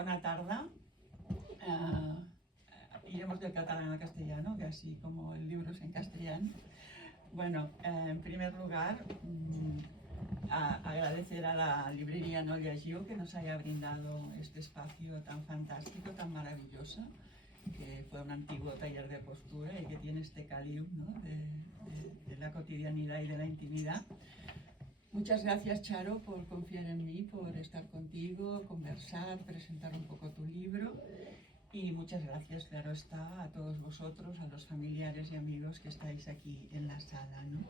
Bona tarda. Iremos del catalán al castellano, que así como el libro es en castellano. Bueno, en primer lugar, agradecer a la librería No Llegiu que nos haya brindado este espacio tan fantástico, tan maravilloso, que fue un antiguo taller de postura y que tiene este caliu, ¿no? de la cotidianidad y de la intimidad. Muchas gracias, Charo, por confiar en mí, por estar contigo, conversar, presentar un poco tu libro. Y muchas gracias, claro está, a todos vosotros, a los familiares y amigos que estáis aquí en la sala, ¿no?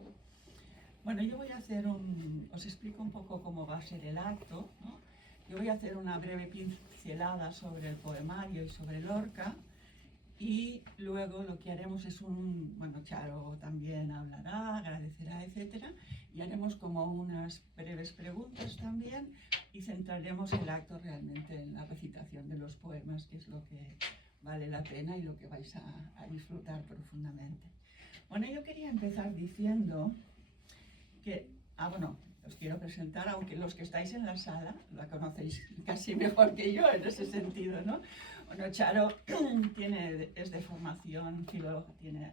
Bueno, yo voy a hacer os explico un poco cómo va a ser el acto, ¿no? Yo voy a hacer una breve pincelada sobre el poemario y sobre Lorca, y luego lo que haremos es bueno, Charo también hablará, agradecerá, etcétera, y haremos como unas breves preguntas también, y centraremos el acto realmente en la recitación de los poemas, que es lo que vale la pena y lo que vais a disfrutar profundamente. Bueno, yo quería empezar diciendo que, bueno, os quiero presentar, aunque los que estáis en la sala la conocéis casi mejor que yo en ese sentido, ¿no? Bueno, Charo es de formación,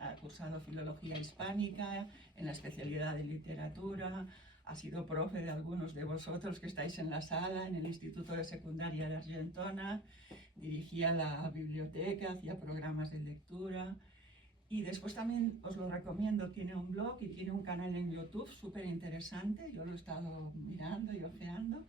ha cursado Filología Hispánica en la especialidad de Literatura, ha sido profe de algunos de vosotros que estáis en la sala, en el Instituto de Secundaria de Argentona, dirigía la biblioteca, hacía programas de lectura. Y después también os lo recomiendo, tiene un blog y tiene un canal en YouTube súper interesante, yo lo he estado mirando y ojeando,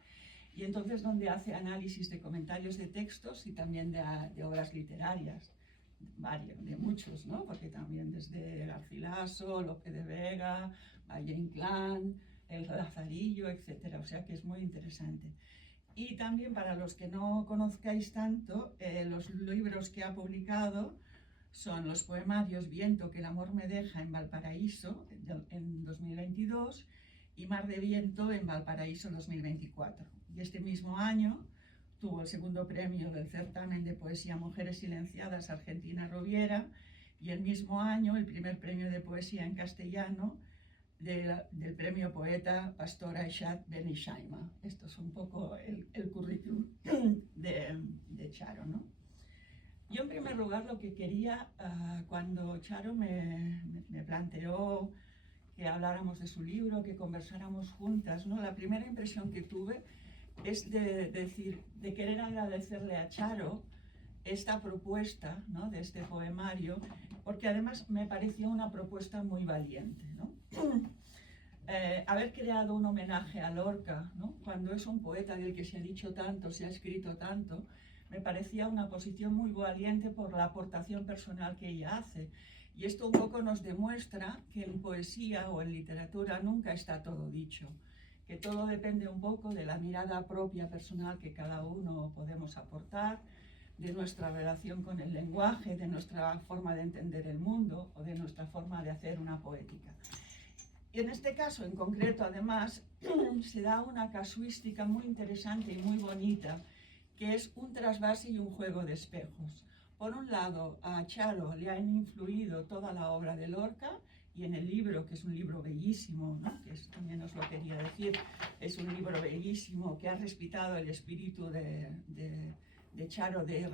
y entonces donde hace análisis de comentarios de textos y también de obras literarias, de muchos, ¿no? Porque también desde Garcilaso, Lope de Vega, Valle Inclán, El Lazarillo, etcétera, o sea que es muy interesante. Y también para los que no conozcáis tanto, los libros que ha publicado son los poemarios Viento que el amor me deja en Valparaíso en 2022 y Mar de Viento en Valparaíso 2024. Y este mismo año tuvo el segundo premio del certamen de poesía Mujeres Silenciadas Argentina Roviera, y el mismo año el primer premio de poesía en castellano del premio poeta Pastora Echat Benishaima. Esto es un poco el currículum de Charo, ¿no? Yo en primer lugar lo que quería, cuando Charo me planteó que habláramos de su libro, que conversáramos juntas, ¿no? La primera impresión que tuve es de querer agradecerle a Charo esta propuesta, ¿no? De este poemario, porque además me pareció una propuesta muy valiente, ¿no? Haber creado un homenaje a Lorca, ¿no? Cuando es un poeta del que se ha dicho tanto, se ha escrito tanto, me parecía una posición muy valiente por la aportación personal que ella hace. Y esto un poco nos demuestra que en poesía o en literatura nunca está todo dicho, que todo depende un poco de la mirada propia personal que cada uno podemos aportar, de nuestra relación con el lenguaje, de nuestra forma de entender el mundo o de nuestra forma de hacer una poética. Y en este caso en concreto, además, se da una casuística muy interesante y muy bonita, que es un trasvase y un juego de espejos. Por un lado, a Charo le han influido toda la obra de Lorca, y en el libro, que es un libro bellísimo, ¿no? Que también os lo quería decir, es un libro bellísimo que ha respetado el espíritu de Charo, de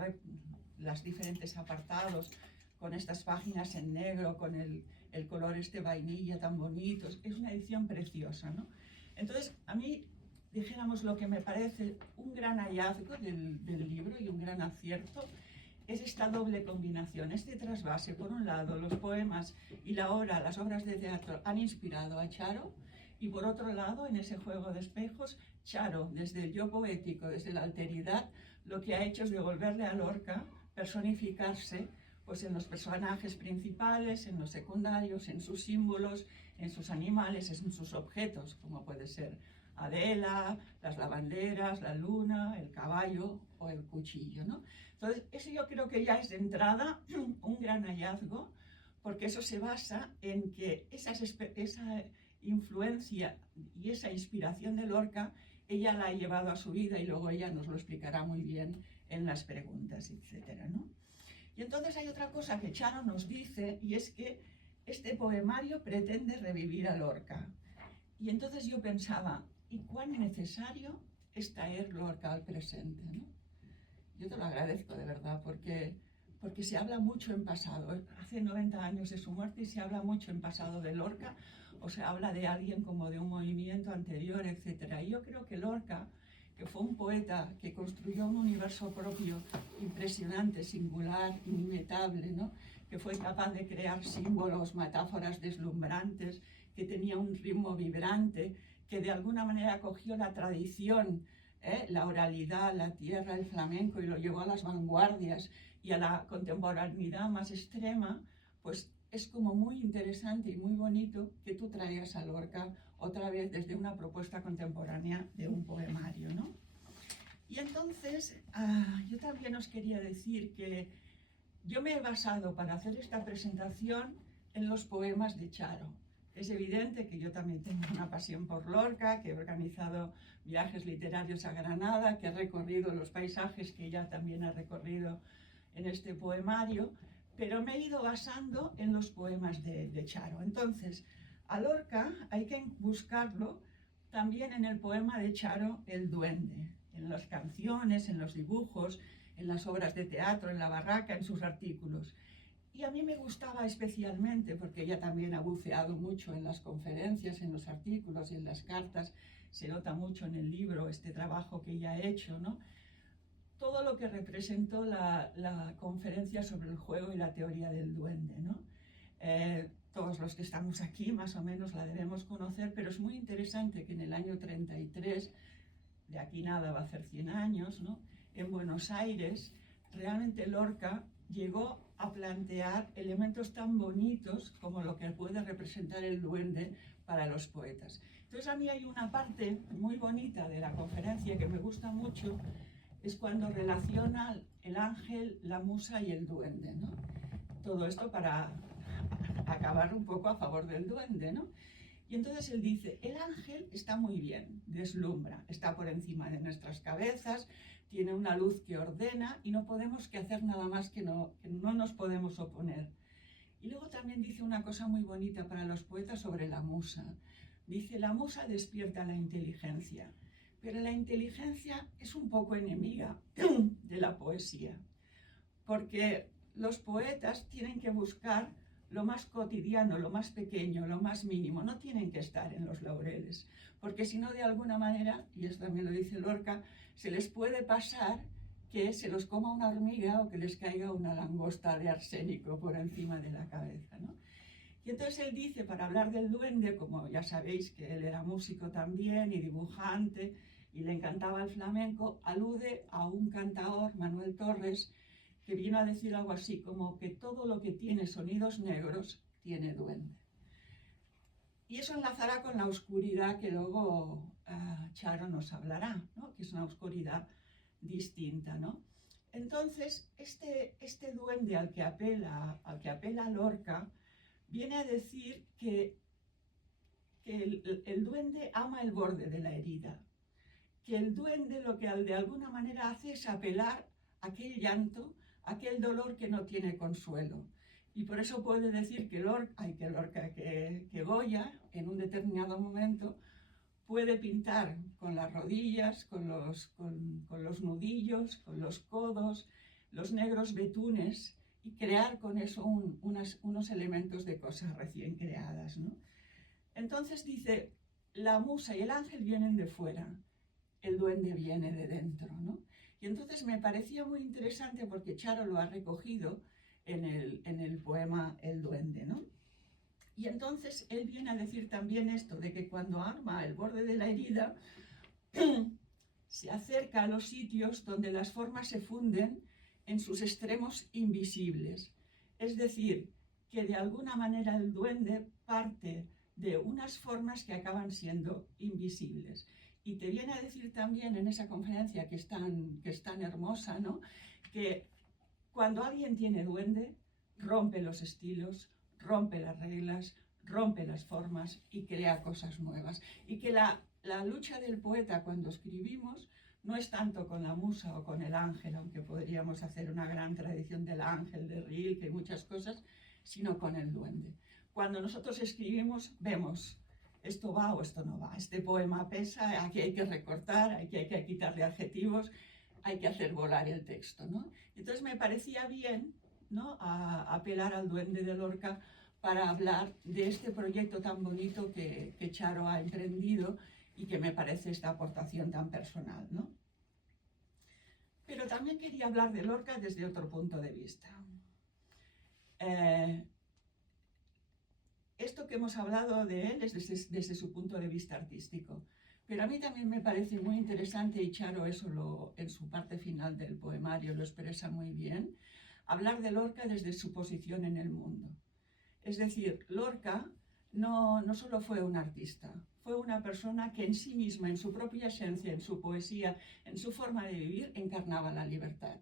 los diferentes apartados, con estas páginas en negro, con el color vainilla tan bonito. Es una edición preciosa, ¿no? Entonces, a mí, dijéramos, lo que me parece un gran hallazgo del libro y un gran acierto es esta doble combinación, este trasvase. Por un lado, los poemas y las obras de teatro han inspirado a Charo, y por otro lado, en ese juego de espejos, Charo, desde el yo poético, desde la alteridad, lo que ha hecho es devolverle a Lorca personificarse pues en los personajes principales, en los secundarios, en sus símbolos, en sus animales, en sus objetos, como puede ser Adela, las lavanderas, la luna, el caballo o el cuchillo, ¿no? Entonces, eso yo creo que ya es de entrada un gran hallazgo, porque eso se basa en que esa influencia y esa inspiración de Lorca, ella la ha llevado a su vida, y luego ella nos lo explicará muy bien en las preguntas, etcétera, ¿no? Y entonces hay otra cosa que Charo nos dice, y es que este poemario pretende revivir a Lorca. Y entonces yo pensaba, ¿y cuán necesario es traer Lorca al presente, ¿no? yo te lo agradezco de verdad, porque se habla mucho en pasado. Hace 90 años de su muerte y se habla mucho en pasado de Lorca, o se habla de alguien como de un movimiento anterior, etc. Y yo creo que Lorca, que fue un poeta que construyó un universo propio impresionante, singular, inimitable, ¿no? Que fue capaz de crear símbolos, metáforas deslumbrantes, que tenía un ritmo vibrante, que de alguna manera cogió la tradición, la oralidad, la tierra, el flamenco, y lo llevó a las vanguardias y a la contemporaneidad más extrema, pues es como muy interesante y muy bonito que tú traigas a Lorca otra vez desde una propuesta contemporánea de un poemario, ¿no? Y entonces, yo también os quería decir que yo me he basado para hacer esta presentación en los poemas de Charo. Es evidente que yo también tengo una pasión por Lorca, que he organizado viajes literarios a Granada, que he recorrido los paisajes que ella también ha recorrido en este poemario, pero me he ido basando en los poemas de Charo. Entonces, a Lorca hay que buscarlo también en el poema de Charo, El Duende, en las canciones, en los dibujos, en las obras de teatro, en la barraca, en sus artículos. Y a mí me gustaba especialmente, porque ella también ha buceado mucho en las conferencias, en los artículos y en las cartas, se nota mucho en el libro este trabajo que ella ha hecho, ¿no? Todo lo que representó la conferencia sobre el juego y la teoría del duende, ¿no? Todos los que estamos aquí más o menos la debemos conocer, pero es muy interesante que en el año 33, de aquí nada va a hacer 100 años, ¿no? En Buenos Aires, realmente Lorca llegó a plantear elementos tan bonitos como lo que puede representar el duende para los poetas. Entonces a mí hay una parte muy bonita de la conferencia que me gusta mucho, es cuando relaciona el ángel, la musa y el duende, ¿no? Todo esto para acabar un poco a favor del duende, ¿no? Y entonces él dice, el ángel está muy bien, deslumbra, está por encima de nuestras cabezas, tiene una luz que ordena y no podemos que hacer nada más que no nos podemos oponer. Y luego también dice una cosa muy bonita para los poetas sobre la musa. Dice, la musa despierta la inteligencia, pero la inteligencia es un poco enemiga de la poesía, porque los poetas tienen que buscar lo más cotidiano, lo más pequeño, lo más mínimo, no tienen que estar en los laureles, porque si no, de alguna manera, y esto también lo dice Lorca, se les puede pasar que se los coma una hormiga o que les caiga una langosta de arsénico por encima de la cabeza, ¿no? Y entonces él dice, para hablar del duende, como ya sabéis que él era músico también y dibujante y le encantaba el flamenco, alude a un cantaor, Manuel Torres, que vino a decir algo así como que todo lo que tiene sonidos negros tiene duende. Y eso enlazará con la oscuridad que luego Charo nos hablará, ¿no? Que es una oscuridad distinta, ¿no? Entonces, este duende al que apela Lorca viene a decir que el duende ama el borde de la herida, que el duende lo que de alguna manera hace es apelar a aquel llanto, aquel dolor que no tiene consuelo. Y por eso puede decir que Goya, en un determinado momento, puede pintar con las rodillas, con los nudillos, con los codos, los negros betunes, y crear con eso unos elementos de cosas recién creadas, ¿no? Entonces dice, la musa y el ángel vienen de fuera, el duende viene de dentro, ¿no? Y entonces me parecía muy interesante porque Charo lo ha recogido en el poema El Duende, ¿no? Y entonces él viene a decir también esto, de que cuando arma el borde de la herida, se acerca a los sitios donde las formas se funden en sus extremos invisibles. Es decir, que de alguna manera el duende parte de unas formas que acaban siendo invisibles. Y te viene a decir también en esa conferencia que es tan hermosa, ¿no? Que cuando alguien tiene duende, rompe los estilos, rompe las reglas, rompe las formas y crea cosas nuevas. Y que la lucha del poeta cuando escribimos no es tanto con la musa o con el ángel, aunque podríamos hacer una gran tradición del ángel, de Rilke y muchas cosas, sino con el duende. Cuando nosotros escribimos, vemos esto va o esto no va, este poema pesa, aquí hay que recortar, aquí hay que quitarle adjetivos, hay que hacer volar el texto, ¿no? Entonces me parecía bien, ¿no?, apelar al Duende de Lorca para hablar de este proyecto tan bonito que Charo ha emprendido y que me parece esta aportación tan personal, ¿no? Pero también quería hablar de Lorca desde otro punto de vista. Esto que hemos hablado de él es desde su punto de vista artístico, pero a mí también me parece muy interesante, y Charo eso en su parte final del poemario lo expresa muy bien, hablar de Lorca desde su posición en el mundo. Es decir, Lorca no solo fue un artista, fue una persona que en sí misma, en su propia esencia, en su poesía, en su forma de vivir, encarnaba la libertad.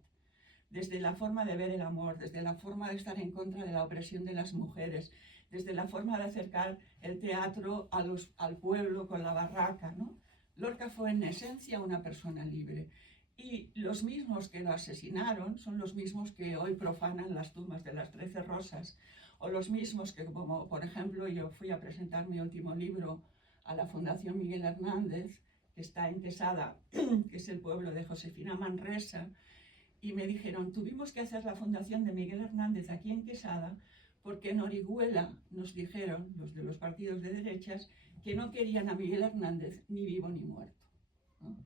Desde la forma de ver el amor, desde la forma de estar en contra de la opresión de las mujeres, desde la forma de acercar el teatro al pueblo con la barraca, ¿no? Lorca fue en esencia una persona libre. Y los mismos que lo asesinaron son los mismos que hoy profanan las tumbas de las 13 Rosas, o los mismos que, como por ejemplo, yo fui a presentar mi último libro a la Fundación Miguel Hernández, que está en Quesada, que es el pueblo de Josefina Manresa, y me dijeron, tuvimos que hacer la Fundación de Miguel Hernández aquí en Quesada, porque en Orihuela nos dijeron, los de los partidos de derechas, que no querían a Miguel Hernández ni vivo ni muerto, ¿no?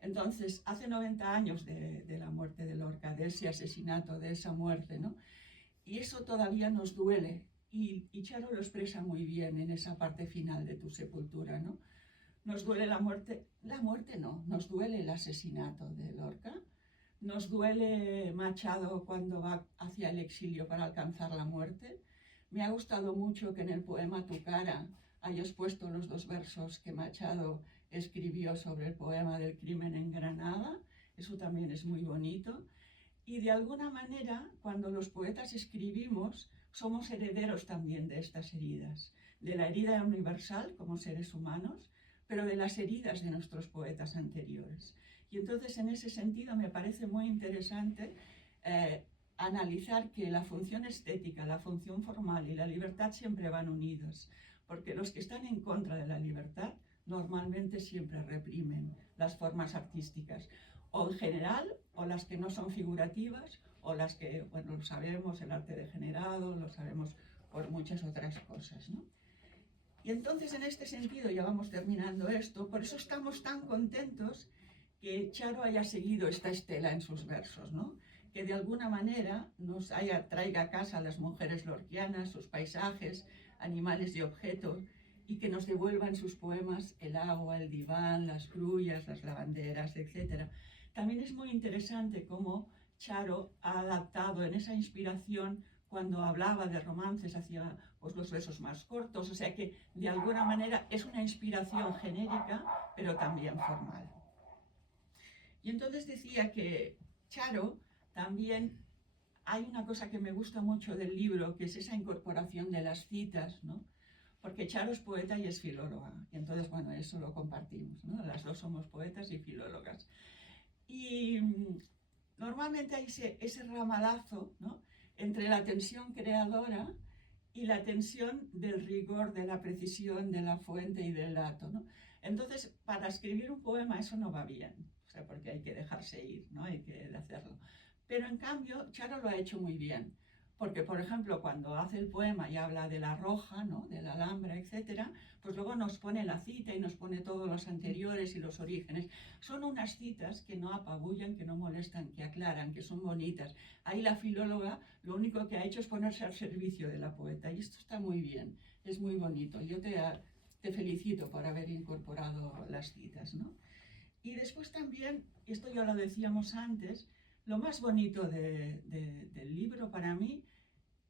Entonces, hace 90 años de la muerte de Lorca, de ese asesinato, de esa muerte, ¿no? Y eso todavía nos duele, y Charo lo expresa muy bien en esa parte final de Tu sepultura, ¿no? Nos duele la muerte no, nos duele el asesinato de Lorca, nos duele Machado cuando va hacia el exilio para alcanzar la muerte. Me ha gustado mucho que en el poema Tu cara hayas puesto los 2 versos que Machado escribió sobre el poema del crimen en Granada. Eso también es muy bonito. Y de alguna manera, cuando los poetas escribimos, somos herederos también de estas heridas, de la herida universal como seres humanos, pero de las heridas de nuestros poetas anteriores. Y entonces, en ese sentido, me parece muy interesante analizar que la función estética, la función formal y la libertad siempre van unidos, porque los que están en contra de la libertad normalmente siempre reprimen las formas artísticas, o en general, o las que no son figurativas, o las que, bueno, lo sabemos, el arte degenerado, lo sabemos por muchas otras cosas, ¿no? Y entonces, en este sentido, ya vamos terminando esto, por eso estamos tan contentos que Charo haya seguido esta estela en sus versos, ¿no? Que de alguna manera traiga a casa a las mujeres lorquianas, sus paisajes, animales y objetos, y que nos devuelva en sus poemas el agua, el diván, las grullas, las lavanderas, etc. También es muy interesante cómo Charo ha adaptado en esa inspiración, cuando hablaba de romances, hacia pues, los versos más cortos, o sea que de alguna manera es una inspiración genérica, pero también formal. Y entonces decía que Charo también, hay una cosa que me gusta mucho del libro, que es esa incorporación de las citas, ¿no? Porque Charo es poeta y es filóloga, y entonces, bueno, eso lo compartimos, ¿no? Las dos somos poetas y filólogas. Y normalmente hay ese ramalazo, ¿no?, entre la tensión creadora y la tensión del rigor, de la precisión, de la fuente y del dato, ¿no? Entonces, para escribir un poema eso no va bien, o sea, porque hay que dejarse ir, ¿no? Hay que hacerlo. Pero en cambio, Charo lo ha hecho muy bien, porque, por ejemplo, cuando hace el poema y habla de la roja, ¿no?, de la Alhambra, etcétera, pues luego nos pone la cita y nos pone todos los anteriores y los orígenes. Son unas citas que no apabullan, que no molestan, que aclaran, que son bonitas. Ahí la filóloga lo único que ha hecho es ponerse al servicio de la poeta, y esto está muy bien, es muy bonito. Yo te felicito por haber incorporado las citas, ¿no? Y después también, esto ya lo decíamos antes, lo más bonito del libro para mí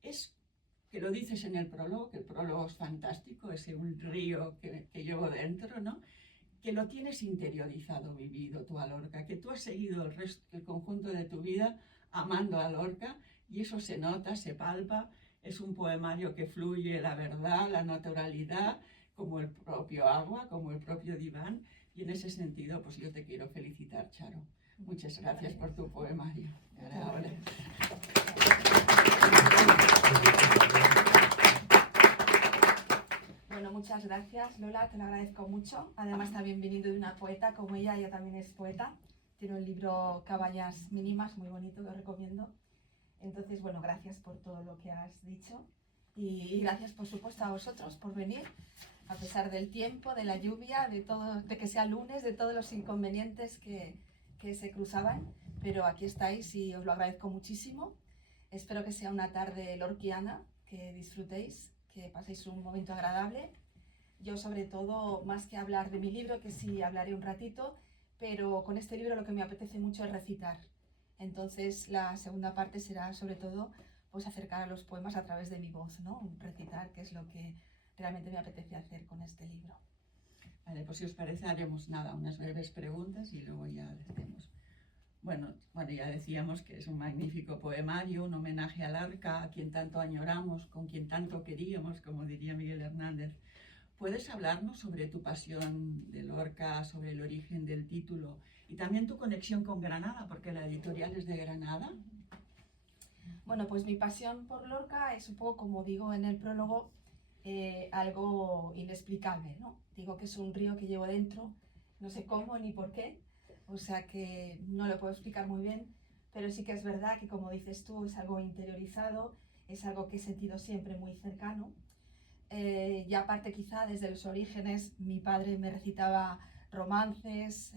es que lo dices en el prólogo, que el prólogo es fantástico, es un río que llevo dentro, ¿no? Que lo tienes interiorizado, vivido tú a Lorca, que tú has seguido el conjunto de tu vida amando a Lorca, y eso se nota, se palpa. Es un poemario que fluye la verdad, la naturalidad, como el propio agua, como el propio diván, y en ese sentido, pues yo te quiero felicitar, Charo. Muchas gracias por tu poemario. Ahora. Bueno, muchas gracias, Lola, te lo agradezco mucho. Además, también viniendo de una poeta como ella también es poeta. Tiene un libro Cabañas Mínimas, muy bonito, que os recomiendo. Entonces, bueno, gracias por todo lo que has dicho y gracias, por supuesto, a vosotros por venir, a pesar del tiempo, de la lluvia, de todo, de que sea lunes, de todos los inconvenientes que se cruzaban, pero aquí estáis y os lo agradezco muchísimo. Espero que sea una tarde lorquiana, que disfrutéis, que paséis un momento agradable. Yo, sobre todo, más que hablar de mi libro, que sí hablaré un ratito, pero con este libro lo que me apetece mucho es recitar. Entonces, la segunda parte será, sobre todo, pues acercar a los poemas a través de mi voz, ¿no? Recitar, que es lo que realmente me apetece hacer con este libro. Vale, pues si os parece haremos nada, unas breves preguntas y luego ya decimos. Bueno, ya decíamos que es un magnífico poemario, un homenaje a Lorca, a quien tanto añoramos, con quien tanto queríamos, como diría Miguel Hernández. ¿Puedes hablarnos sobre tu pasión de Lorca, sobre el origen del título y también tu conexión con Granada, porque la editorial es de Granada? Bueno, pues mi pasión por Lorca es un poco, como digo en el prólogo, algo inexplicable, ¿no? Digo que es un río que llevo dentro, no sé cómo ni por qué, o sea que no lo puedo explicar muy bien, pero sí que es verdad que, como dices tú, es algo interiorizado, es algo que he sentido siempre muy cercano. Y aparte, quizá desde los orígenes, mi padre me recitaba romances,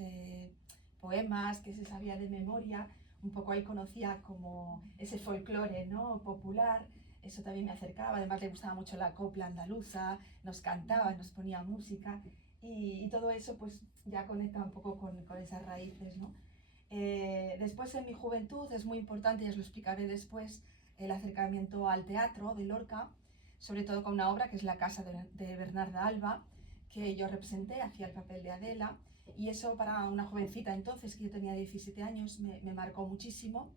poemas que se sabía de memoria, un poco ahí conocía como ese folclore, ¿no?, popular. Eso también me acercaba. Además, le gustaba mucho la copla andaluza, nos cantaba, nos ponía música, y todo eso pues ya conecta un poco con esas raíces, ¿no? Después, en mi juventud, es muy importante, y os lo explicaré después, el acercamiento al teatro de Lorca, sobre todo con una obra que es La casa de Bernarda Alba, que yo representé, hacía el papel de Adela, y eso para una jovencita entonces, que yo tenía 17 años, me marcó muchísimo.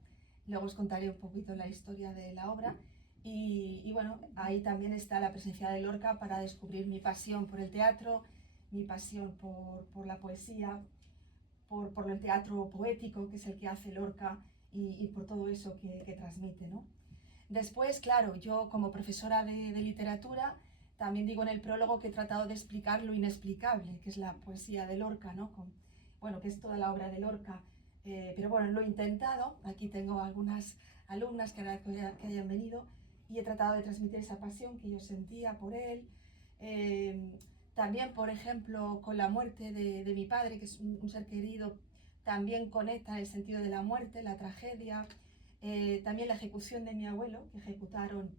Luego os contaré un poquito la historia de la obra. Y bueno, ahí también está la presencia de Lorca para descubrir mi pasión por el teatro, mi pasión por la poesía, por el teatro poético, que es el que hace Lorca, y por todo eso que transmite, ¿no? Después, claro, yo como profesora de literatura, también digo en el prólogo que he tratado de explicar lo inexplicable, que es la poesía de Lorca, ¿no? Bueno, que es toda la obra de Lorca. Pero bueno, lo he intentado. Aquí tengo algunas alumnas que agradezco que hayan venido, y he tratado de transmitir esa pasión que yo sentía por él. También, por ejemplo, con la muerte de mi padre, que es un ser querido, también conecta el sentido de la muerte, la tragedia. También la ejecución de mi abuelo, que ejecutaron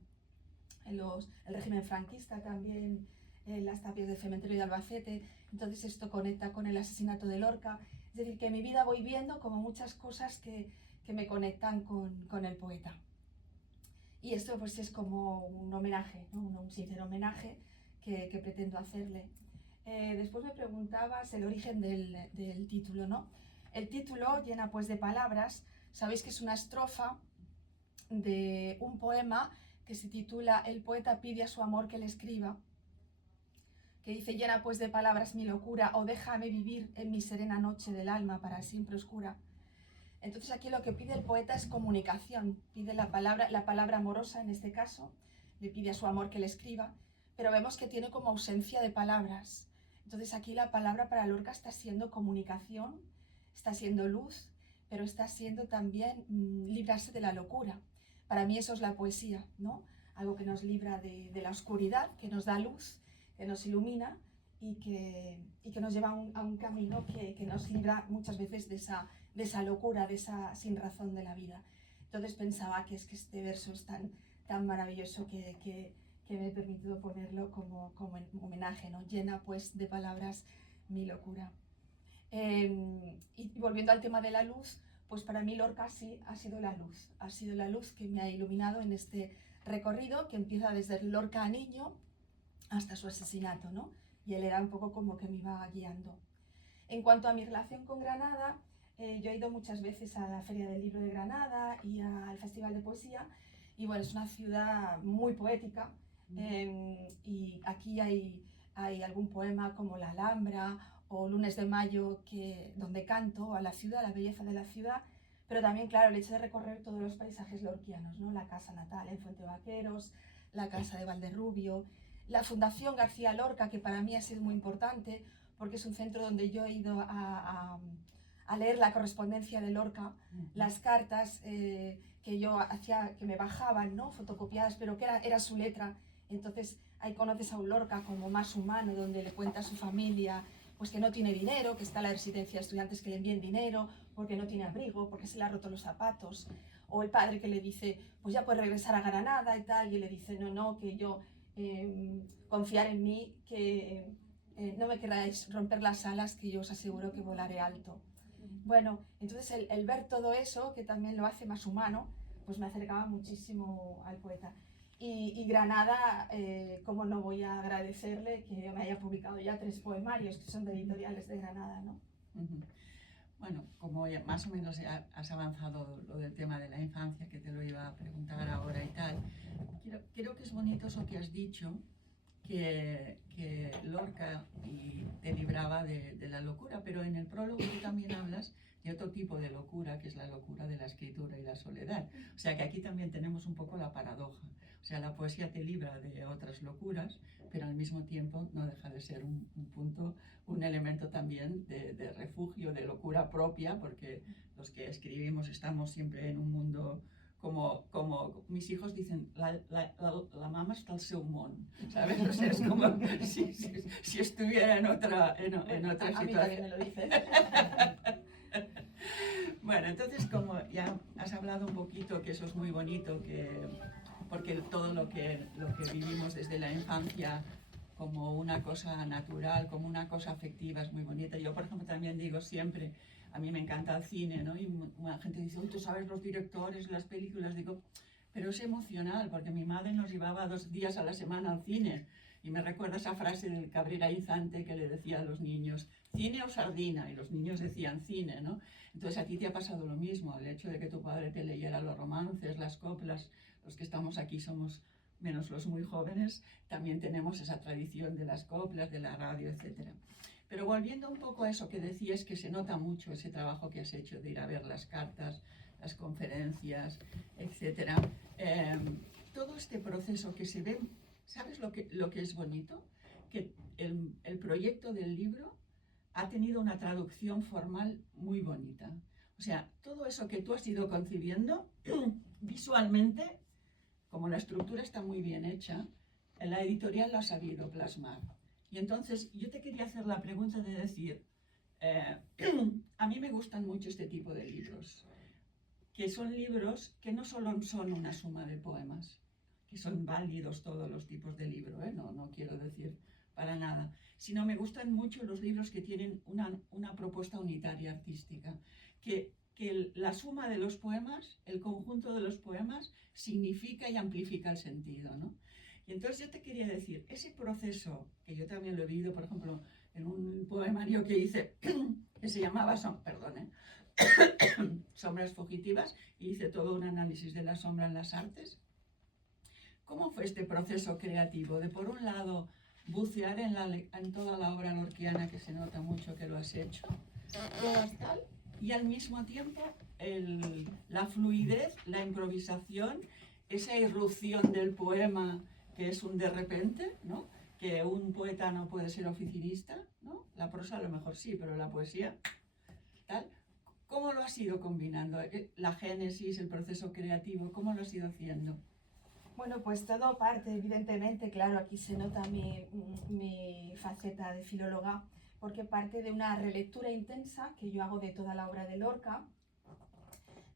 el régimen franquista también, las tapias del cementerio de Albacete. Entonces esto conecta con el asesinato de Lorca. Es decir, que en mi vida voy viendo como muchas cosas que me conectan con el poeta. Y esto pues es como un homenaje, ¿no? Un sincero homenaje que pretendo hacerle. Después me preguntabas el origen del título, ¿no? El título, Llena pues de palabras, sabéis que es una estrofa de un poema que se titula El poeta pide a su amor que le escriba, que dice: llena pues de palabras mi locura, o déjame vivir en mi serena noche del alma para siempre oscura. Entonces aquí lo que pide el poeta es comunicación, pide la palabra amorosa en este caso, le pide a su amor que le escriba, pero vemos que tiene como ausencia de palabras. Entonces aquí la palabra para Lorca está siendo comunicación, está siendo luz, pero está siendo también librarse de la locura. Para mí eso es la poesía, ¿no? Algo que nos libra de la oscuridad, que nos da luz, que nos ilumina y que nos lleva a un camino que nos libra muchas veces de esa locura, de esa sinrazón de la vida. Entonces pensaba que este verso es tan maravilloso que me he permitido ponerlo como homenaje, ¿no? Llena pues de palabras mi locura. Y volviendo al tema de la luz, pues para mí Lorca sí ha sido la luz que me ha iluminado en este recorrido que empieza desde Lorca a niño hasta su asesinato, ¿no? Y él era un poco como que me iba guiando. En cuanto a mi relación con Granada, yo he ido muchas veces a la Feria del Libro de Granada y al Festival de Poesía, y bueno, es una ciudad muy poética, y aquí hay algún poema como La Alhambra o Lunes de Mayo, donde canto a la ciudad, a la belleza de la ciudad, pero también, claro, el hecho de recorrer todos los paisajes lorquianos, ¿no? La casa natal en Fuente Vaqueros, la casa de Valderrubio, la Fundación García Lorca, que para mí ha sido muy importante, porque es un centro donde yo he ido a a leer la correspondencia de Lorca, las cartas que yo hacía, que me bajaban, ¿no? Fotocopiadas, pero que era su letra. Entonces ahí conoces a un Lorca como más humano, donde le cuenta a su familia pues que no tiene dinero, que está en la residencia de estudiantes que le envíen dinero, porque no tiene abrigo, porque se le ha roto los zapatos. O el padre que le dice, pues ya puedes regresar a Granada y tal, y él le dice, no, que yo confiar en mí, que no me queráis romper las alas, que yo os aseguro que volaré alto. Bueno, entonces el ver todo eso, que también lo hace más humano, pues me acercaba muchísimo al poeta. Y Granada, cómo no voy a agradecerle que me haya publicado ya 3 poemarios que son de editoriales de Granada, ¿no? Bueno, como ya más o menos ya has avanzado lo del tema de la infancia, que te lo iba a preguntar ahora y tal, creo que es bonito eso que has dicho, que Lorca te libraba de la locura, pero en el prólogo tú también hablas de otro tipo de locura, que es la locura de la escritura y la soledad. O sea que aquí también tenemos un poco la paradoja. O sea, la poesía te libra de otras locuras, pero al mismo tiempo no deja de ser un punto, un elemento también de refugio, de locura propia, porque los que escribimos estamos siempre en un mundo como mis hijos dicen, la mamá está al seu món, ¿sabes? O sea, es como si estuviera en otra situación. A mí también me lo dicen. Bueno, entonces como ya has hablado un poquito, que eso es muy bonito, porque todo lo que vivimos desde la infancia como una cosa natural, como una cosa afectiva, es muy bonita. Yo, por ejemplo, también digo siempre, a mí me encanta el cine, ¿no? Y la gente dice, uy, tú sabes los directores, las películas, digo, pero es emocional, porque mi madre nos llevaba 2 días a la semana al cine. Y me recuerda esa frase del Cabrera Infante que le decía a los niños, cine o sardina, y los niños decían cine, ¿no? Entonces a ti te ha pasado lo mismo, el hecho de que tu padre te leyera los romances, las coplas, los que estamos aquí somos, menos los muy jóvenes, también tenemos esa tradición de las coplas, de la radio, etc. Pero volviendo un poco a eso que decías, que se nota mucho ese trabajo que has hecho de ir a ver las cartas, las conferencias, etc. Todo este proceso que se ve, ¿sabes lo que es bonito? Que el proyecto del libro ha tenido una traducción formal muy bonita. O sea, todo eso que tú has ido concibiendo visualmente, como la estructura está muy bien hecha, la editorial lo ha sabido plasmar. Y entonces yo te quería hacer la pregunta de decir, a mí me gustan mucho este tipo de libros, que son libros que no solo son una suma de poemas, que son válidos todos los tipos de libro, no quiero decir para nada, sino me gustan mucho los libros que tienen una propuesta unitaria artística, que la suma de los poemas, el conjunto de los poemas, significa y amplifica el sentido, ¿no? Y entonces yo te quería decir, ese proceso, que yo también lo he vivido, por ejemplo, en un poemario que hice, que se llamaba, Sombras fugitivas, y hice todo un análisis de la sombra en las artes. ¿Cómo fue este proceso creativo de, por un lado, bucear en toda la obra lorquiana, que se nota mucho que lo has hecho, tal, y al mismo tiempo la fluidez, la improvisación, esa irrupción del poema, que es un de repente, ¿no? Que un poeta no puede ser oficinista, ¿no? La prosa a lo mejor sí, pero la poesía, tal. ¿Cómo lo has ido combinando? La génesis, el proceso creativo, ¿cómo lo has ido haciendo? Bueno, pues todo parte, evidentemente, claro, aquí se nota mi faceta de filóloga, porque parte de una relectura intensa que yo hago de toda la obra de Lorca.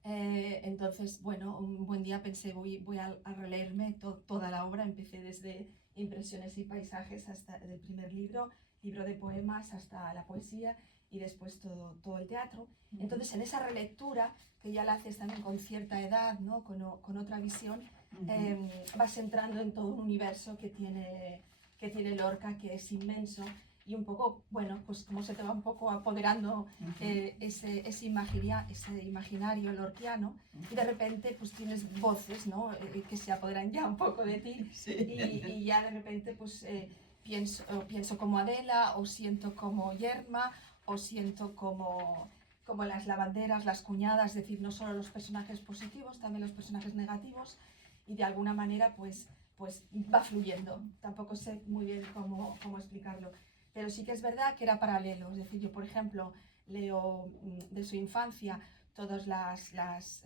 Entonces, bueno, un buen día pensé, voy a releerme toda la obra, empecé desde Impresiones y Paisajes hasta el primer libro de poemas hasta la poesía y después todo el teatro. Entonces, en esa relectura, que ya la haces también con cierta edad, ¿no? con otra visión, vas entrando en todo un universo que tiene Lorca, que es inmenso, y un poco, bueno, pues como se te va un poco apoderando ese imaginario lorquiano, y de repente pues tienes voces, ¿no? Que se apoderan ya un poco de ti, Sí. y ya de repente pues pienso como Adela, o siento como Yerma, o siento como las lavanderas, las cuñadas, es decir, no solo los personajes positivos, también los personajes negativos, y de alguna manera pues va fluyendo. Tampoco sé muy bien cómo explicarlo, pero sí que es verdad que era paralelo. Es decir, yo, por ejemplo, leo de su infancia todas las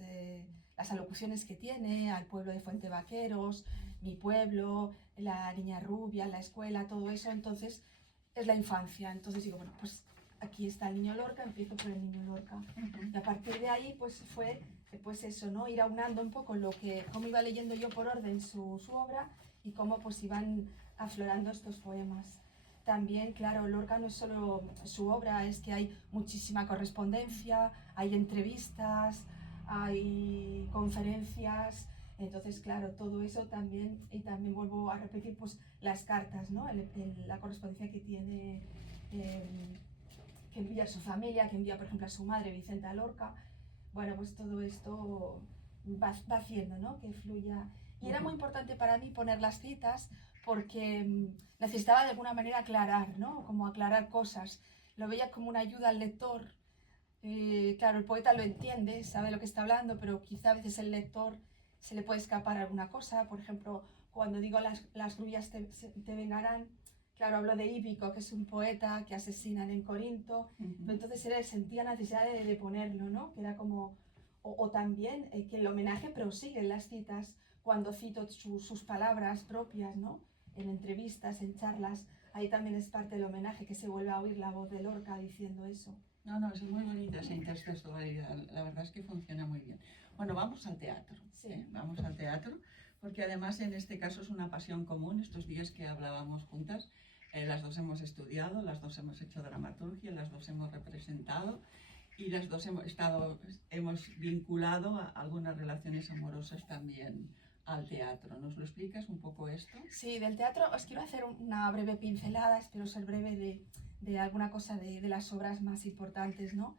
alocuciones que tiene al pueblo de Fuente Vaqueros, mi pueblo, la niña rubia, la escuela, todo eso. Entonces es la infancia. Entonces digo, bueno, pues aquí está el niño Lorca, empiezo por el niño Lorca. Y a partir de ahí pues fue pues eso, ¿no? Ir aunando un poco cómo iba leyendo yo por orden su obra y cómo pues iban aflorando estos poemas. También, claro, Lorca no es solo su obra, es que hay muchísima correspondencia, hay entrevistas, hay conferencias. Entonces, claro, todo eso también, y también vuelvo a repetir, pues las cartas, ¿no? La correspondencia que tiene, que envía a su familia, que envía, por ejemplo, a su madre, Vicenta Lorca. Bueno, pues todo esto va haciendo, ¿no? Que fluya. Y era muy importante para mí poner las citas porque necesitaba de alguna manera aclarar, ¿no? Como aclarar cosas. Lo veía como una ayuda al lector. Claro, el poeta lo entiende, sabe lo que está hablando, pero quizá a veces el lector se le puede escapar alguna cosa. Por ejemplo, cuando digo las gruillas te vengarán, claro, hablo de Hípico, que es un poeta que asesinan en Corinto. Entonces él sentía necesidad de ponerlo, ¿no? Que era como... O también que el homenaje prosigue en las citas, cuando cito sus palabras propias, ¿no? En entrevistas, en charlas, ahí también es parte del homenaje, que se vuelve a oír la voz de Lorca diciendo eso. No, es muy bonita esa intertextualidad, la verdad es que funciona muy bien. Bueno, vamos al teatro, sí. Vamos al teatro, porque además en este caso es una pasión común, estos días que hablábamos juntas, las dos hemos estudiado, las dos hemos hecho dramaturgia, las dos hemos representado y las dos hemos vinculado a algunas relaciones amorosas también al teatro. ¿Nos lo explicas un poco esto? Sí, del teatro os quiero hacer una breve pincelada, espero ser breve de alguna cosa de las obras más importantes, ¿no?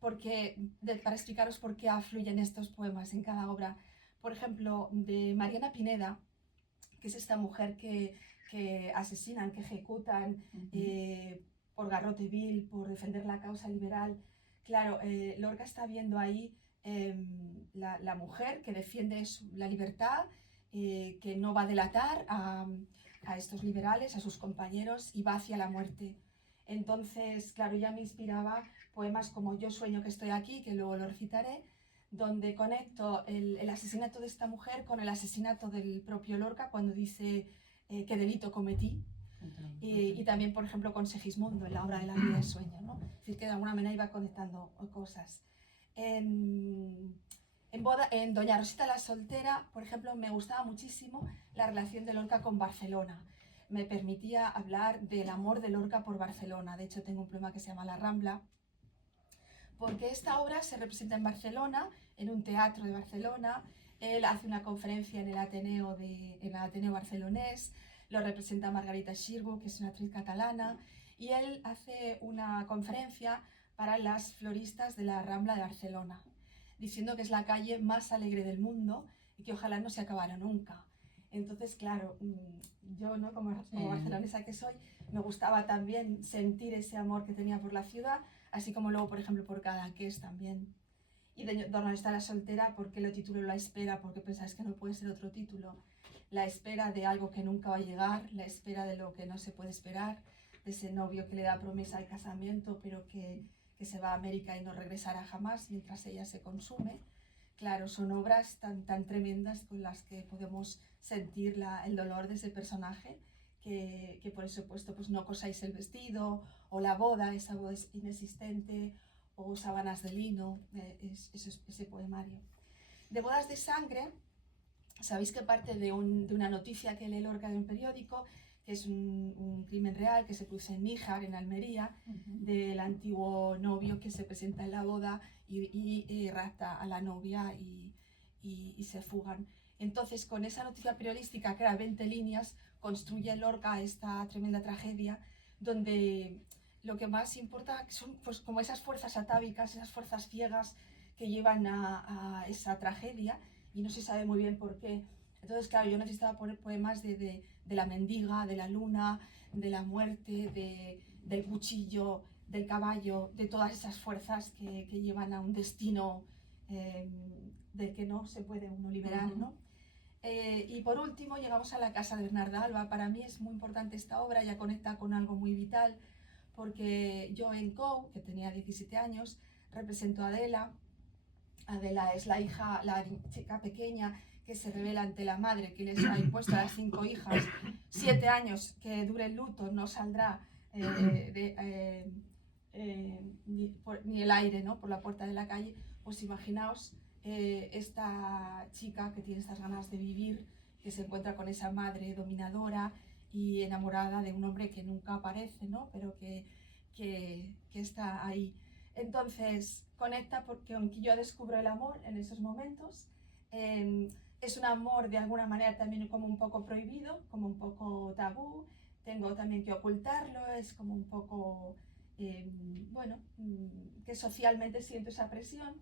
Para explicaros por qué afluyen estos poemas en cada obra. Por ejemplo, de Mariana Pineda, que es esta mujer que asesinan, que ejecutan por garrote vil, por defender la causa liberal. Claro, Lorca está viendo ahí la mujer que defiende la libertad, que no va a delatar a estos liberales, a sus compañeros, y va hacia la muerte. Entonces, claro, ya me inspiraba poemas como Yo sueño que estoy aquí, que luego lo recitaré, donde conecto el asesinato de esta mujer con el asesinato del propio Lorca cuando dice qué delito cometí. Y también, por ejemplo, con Segismundo en la obra de La vida de sueño, ¿no? Es decir, que de alguna manera iba conectando cosas. En Doña Rosita la soltera, por ejemplo, me gustaba muchísimo la relación de Lorca con Barcelona. Me permitía hablar del amor de Lorca por Barcelona. De hecho, tengo un poema que se llama La Rambla, porque esta obra se representa en Barcelona, en un teatro de Barcelona. Él hace una conferencia en el Ateneo barcelonés, lo representa Margarita Xirgu, que es una actriz catalana, y él hace una conferencia para las floristas de la Rambla de Barcelona, diciendo que es la calle más alegre del mundo y que ojalá no se acabara nunca. Entonces, claro, yo, ¿no? como barcelonesa que soy, me gustaba también sentir ese amor que tenía por la ciudad, así como luego, por ejemplo, por Cadaqués también. Y de Doña Rosita la soltera, porque lo titulo La espera, porque pensáis que no puede ser otro título. La espera de algo que nunca va a llegar, la espera de lo que no se puede esperar, de ese novio que le da promesa de casamiento, pero que se va a América y no regresará jamás mientras ella se consume. Claro, son obras tan tremendas con las que podemos sentir el dolor de ese personaje, que por eso he puesto pues No cosáis el vestido, o La boda, esa boda es inexistente, o Sábanas de lino, ese poemario. De Bodas de sangre, sabéis que parte de una noticia que lee Lorca de un periódico, que es un crimen real que se produce en Níjar, en Almería, del antiguo novio que se presenta en la boda y rapta a la novia y se fugan. Entonces, con esa noticia periodística, que era 20 líneas, construye Lorca esta tremenda tragedia, donde lo que más importa son pues, como esas fuerzas atávicas, esas fuerzas ciegas que llevan a esa tragedia, y no se sabe muy bien por qué. Entonces, claro, yo necesitaba poner poemas de la mendiga, de la luna, de la muerte, del cuchillo, del caballo, de todas esas fuerzas que llevan a un destino del que no se puede uno liberar, ¿no? Y por último llegamos a La casa de Bernarda Alba. Para mí es muy importante esta obra, ya conecta con algo muy vital, porque yo en COU, que tenía 17 años, represento a Adela. Adela es la hija, la chica pequeña que se revela ante la madre que les ha impuesto a las 5 hijas 7 años que dure el luto, no saldrá ni el aire, ¿no?, por la puerta de la calle. Pues imaginaos esta chica que tiene estas ganas de vivir, que se encuentra con esa madre dominadora y enamorada de un hombre que nunca aparece, ¿no?, pero que está ahí. Entonces conecta porque aunque yo descubro el amor en esos momentos, es un amor de alguna manera también como un poco prohibido, como un poco tabú, tengo también que ocultarlo, es como un poco, bueno, que socialmente siento esa presión,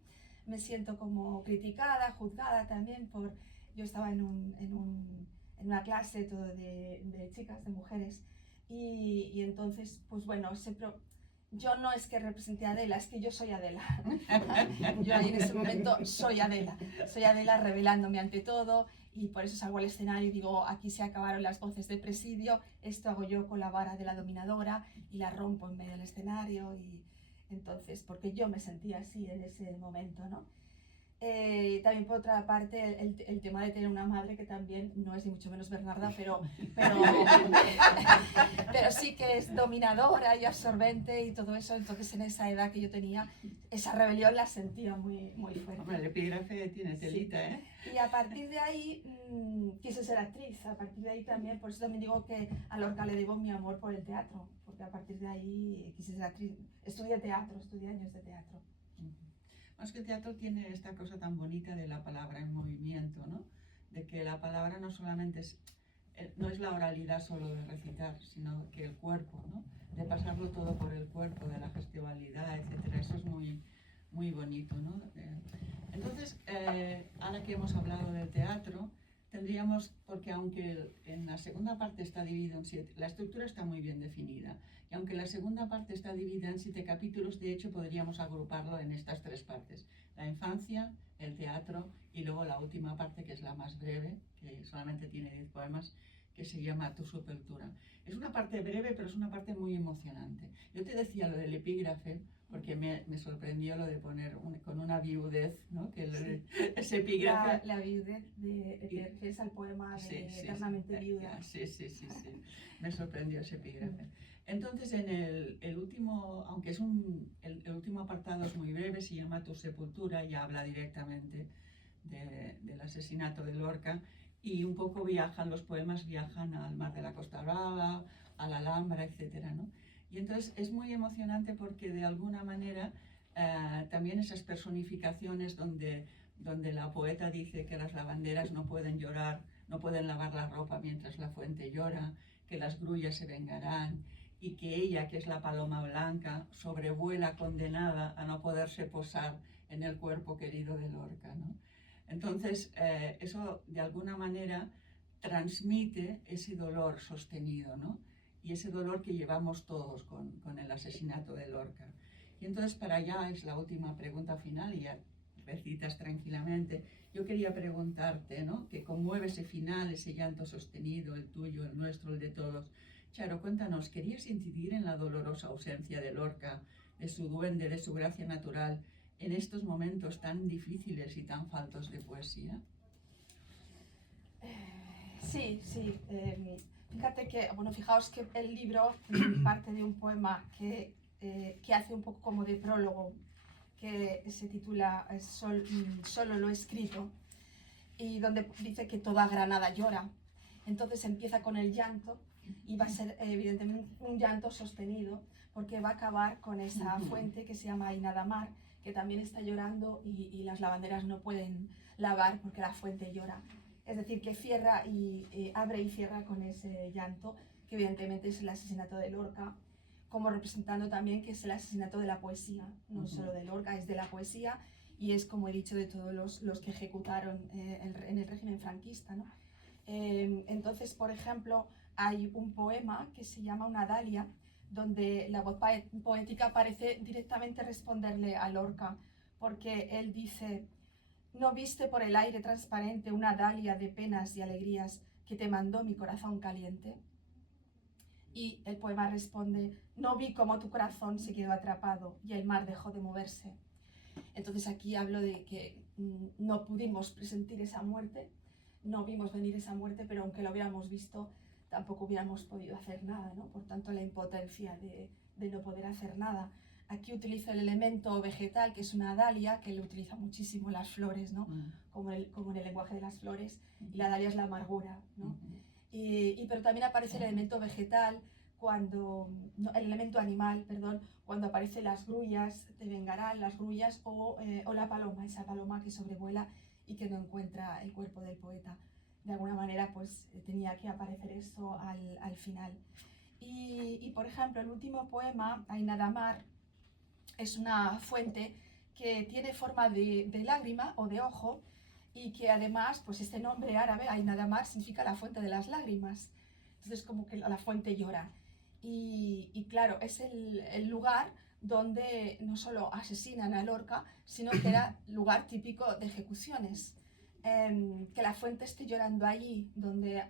me siento como criticada, juzgada también por... Yo estaba en una clase todo de chicas, de mujeres, y entonces, pues bueno, yo no es que represente a Adela, es que yo soy Adela. Yo ahí en ese momento soy Adela revelándome ante todo, y por eso salgo al escenario y digo, aquí se acabaron las voces de presidio, esto hago yo con la vara de la dominadora y la rompo en medio del escenario, y entonces, porque yo me sentía así en ese momento, ¿no? También por otra parte el tema de tener una madre que también no es ni mucho menos Bernarda, pero sí que es dominadora y absorbente y todo eso. Entonces en esa edad que yo tenía, esa rebelión la sentía muy, muy fuerte. Hombre, el epígrafe tiene telita, ¿eh? Y a partir de ahí quise ser actriz. A partir de ahí también, por eso también digo que a Lorca le debo mi amor por el teatro, porque a partir de ahí quise ser actriz. Estudié teatro, estudié años de teatro. Es que el teatro tiene esta cosa tan bonita de la palabra en movimiento, ¿no? De que la palabra no solamente no es la oralidad solo de recitar, sino que el cuerpo, ¿no? De pasarlo todo por el cuerpo, de la gestualidad, etcétera. Eso es muy, muy bonito, ¿no? Entonces, ahora que hemos hablado del teatro, tendríamos, porque aunque en la segunda parte está dividido en 7, la estructura está muy bien definida, y aunque la segunda parte está dividida en 7 capítulos, de hecho podríamos agruparlo en estas 3 partes: la infancia, el teatro y luego la última parte, que es la más breve, que solamente tiene 10 poemas, que se llama Tu sepultura. Es una parte breve, pero es una parte muy emocionante. Yo te decía lo del epígrafe porque me sorprendió lo de poner con una viudez, ¿no? Que Sí. ese epígrafe... La viudez de refieres al poema de Eternamente Viuda. Sí. Me sorprendió ese epígrafe. Entonces, en el último, aunque es el último apartado es muy breve, se llama Tu sepultura, y habla directamente del asesinato de Lorca, y un poco los poemas viajan al Mar de la Costa Brava, a la Alhambra, etcétera, ¿no? Y entonces es muy emocionante porque de alguna manera también esas personificaciones donde la poeta dice que las lavanderas no pueden llorar, no pueden lavar la ropa mientras la fuente llora, que las grullas se vengarán, y que ella, que es la paloma blanca, sobrevuela condenada a no poderse posar en el cuerpo querido de Lorca, ¿no? Entonces, eso de alguna manera transmite ese dolor sostenido, ¿no? Y ese dolor que llevamos todos con el asesinato de Lorca. Y entonces, para allá es la última pregunta final, y ya recitas tranquilamente. Yo quería preguntarte, ¿no?, que conmueve ese final, ese llanto sostenido, el tuyo, el nuestro, el de todos. Charo, cuéntanos, ¿querías incidir en la dolorosa ausencia de Lorca, de su duende, de su gracia natural, en estos momentos tan difíciles y tan faltos de poesía? Sí. Fíjate que, bueno, fijaos que el libro parte de un poema que hace un poco como de prólogo, que se titula Solo lo he escrito, y donde dice que toda Granada llora. Entonces empieza con el llanto, y va a ser evidentemente un llanto sostenido, porque va a acabar con esa fuente que se llama Ainadamar, que también está llorando, y las lavanderas no pueden lavar porque la fuente llora. Es decir, que abre y cierra con ese llanto, que evidentemente es el asesinato de Lorca, como representando también que es el asesinato de la poesía, no solo de Lorca, es de la poesía, y es, como he dicho, de todos los que ejecutaron en el régimen franquista, ¿no? Entonces, por ejemplo, hay un poema que se llama Una Dalia, donde la voz poética parece directamente responderle a Lorca, porque él dice: ¿no viste por el aire transparente una dalia de penas y alegrías que te mandó mi corazón caliente? Y el poema responde: no vi cómo tu corazón se quedó atrapado y el mar dejó de moverse. Entonces aquí hablo de que no pudimos presentir esa muerte, no vimos venir esa muerte, pero aunque lo hubiéramos visto, tampoco hubiéramos podido hacer nada, ¿no? Por tanto, la impotencia de no poder hacer nada. Aquí utilizo el elemento vegetal, que es una dalia, que lo utiliza muchísimo las flores, ¿no? Como en el lenguaje de las flores, y la dalia es la amargura, ¿no? Pero también aparece el elemento vegetal, el elemento animal, perdón, cuando aparecen las grullas, te vengarán las grullas, o la paloma, esa paloma que sobrevuela y que no encuentra el cuerpo del poeta. De alguna manera, pues tenía que aparecer eso al final. Y por ejemplo, el último poema, Aina Damar, es una fuente que tiene forma de lágrima o de ojo, y que además, pues este nombre árabe, Aina Damar, significa la fuente de las lágrimas. Entonces, como que la fuente llora. Y claro, es el lugar donde no solo asesinan a Lorca, sino que era lugar típico de ejecuciones. Que la fuente esté llorando allí, donde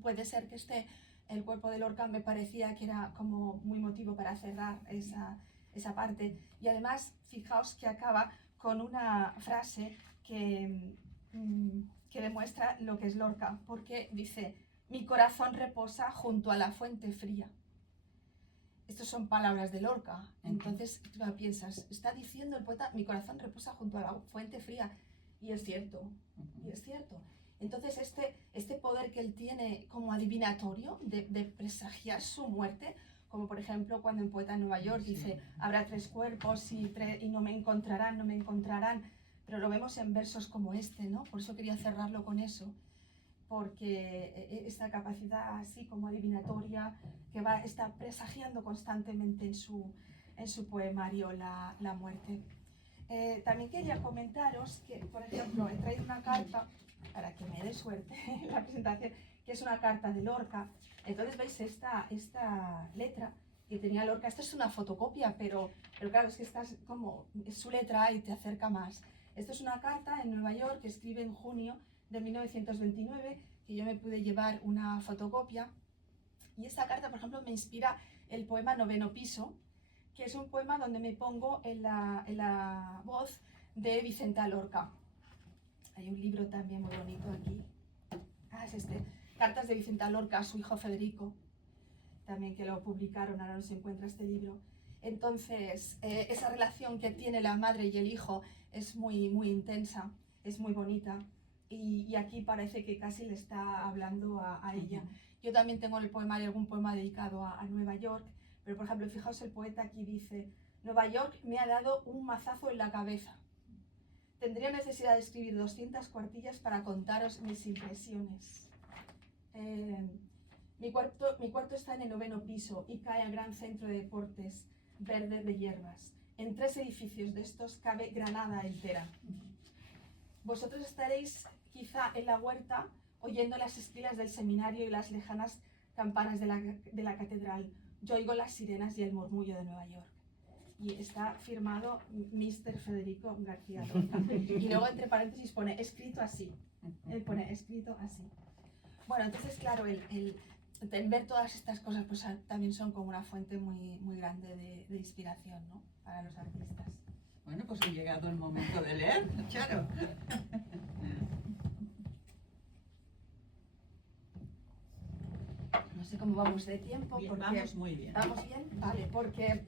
puede ser que esté el cuerpo de Lorca, me parecía que era como muy motivo para cerrar esa parte. Y además, fijaos que acaba con una frase que demuestra lo que es Lorca, porque dice: mi corazón reposa junto a la fuente fría. Estas son palabras de Lorca. Entonces tú piensas, está diciendo el poeta: mi corazón reposa junto a la fuente fría. Y es cierto, y es cierto. Entonces este poder que él tiene como adivinatorio de presagiar su muerte, como por ejemplo cuando en Poeta en Nueva York dice: habrá 3 cuerpos y no me encontrarán, no me encontrarán. Pero lo vemos en versos como este, ¿no? Por eso quería cerrarlo con eso, porque esta capacidad así como adivinatoria que está presagiando constantemente en su poemario la muerte. También quería comentaros que, por ejemplo, he traído una carta, para que me dé suerte la presentación, que es una carta de Lorca. Entonces veis esta letra que tenía Lorca. Esta es una fotocopia, pero claro, es que es su letra y te acerca más. Esto es una carta en Nueva York que escribe en junio de 1929, que yo me pude llevar una fotocopia. Y esta carta, por ejemplo, me inspira el poema Noveno Piso, que es un poema donde me pongo en la voz de Vicenta Lorca. Hay un libro también muy bonito aquí. Es este. Cartas de Vicenta Lorca a su hijo Federico, también, que lo publicaron, ahora no se encuentra este libro. Entonces, esa relación que tiene la madre y el hijo es muy, muy intensa, es muy bonita. Y aquí parece que casi le está hablando a ella. Yo también tengo en el poemario algún poema dedicado a Nueva York, pero por ejemplo, fijaos, el poeta aquí dice: Nueva York me ha dado un mazazo en la cabeza. Tendría necesidad de escribir 200 cuartillas para contaros mis impresiones. Mi cuarto está en el 9º piso y cae al gran centro de deportes verde de hierbas. En 3 edificios de estos cabe Granada entera. Vosotros estaréis quizá en la huerta oyendo las esquilas del seminario y las lejanas campanas de la catedral. Yo oigo las sirenas y el murmullo de Nueva York. Y está firmado Mr. Federico García Lorca. Y luego entre paréntesis pone escrito así. Él pone escrito así. Bueno, entonces claro, el ver todas estas cosas pues también son como una fuente muy, muy grande de inspiración, ¿no? Para los artistas. Bueno, pues ha llegado el momento de leer, Charo. No sé cómo vamos de tiempo. Bien, porque vamos muy bien. ¿Vamos bien? Vale, porque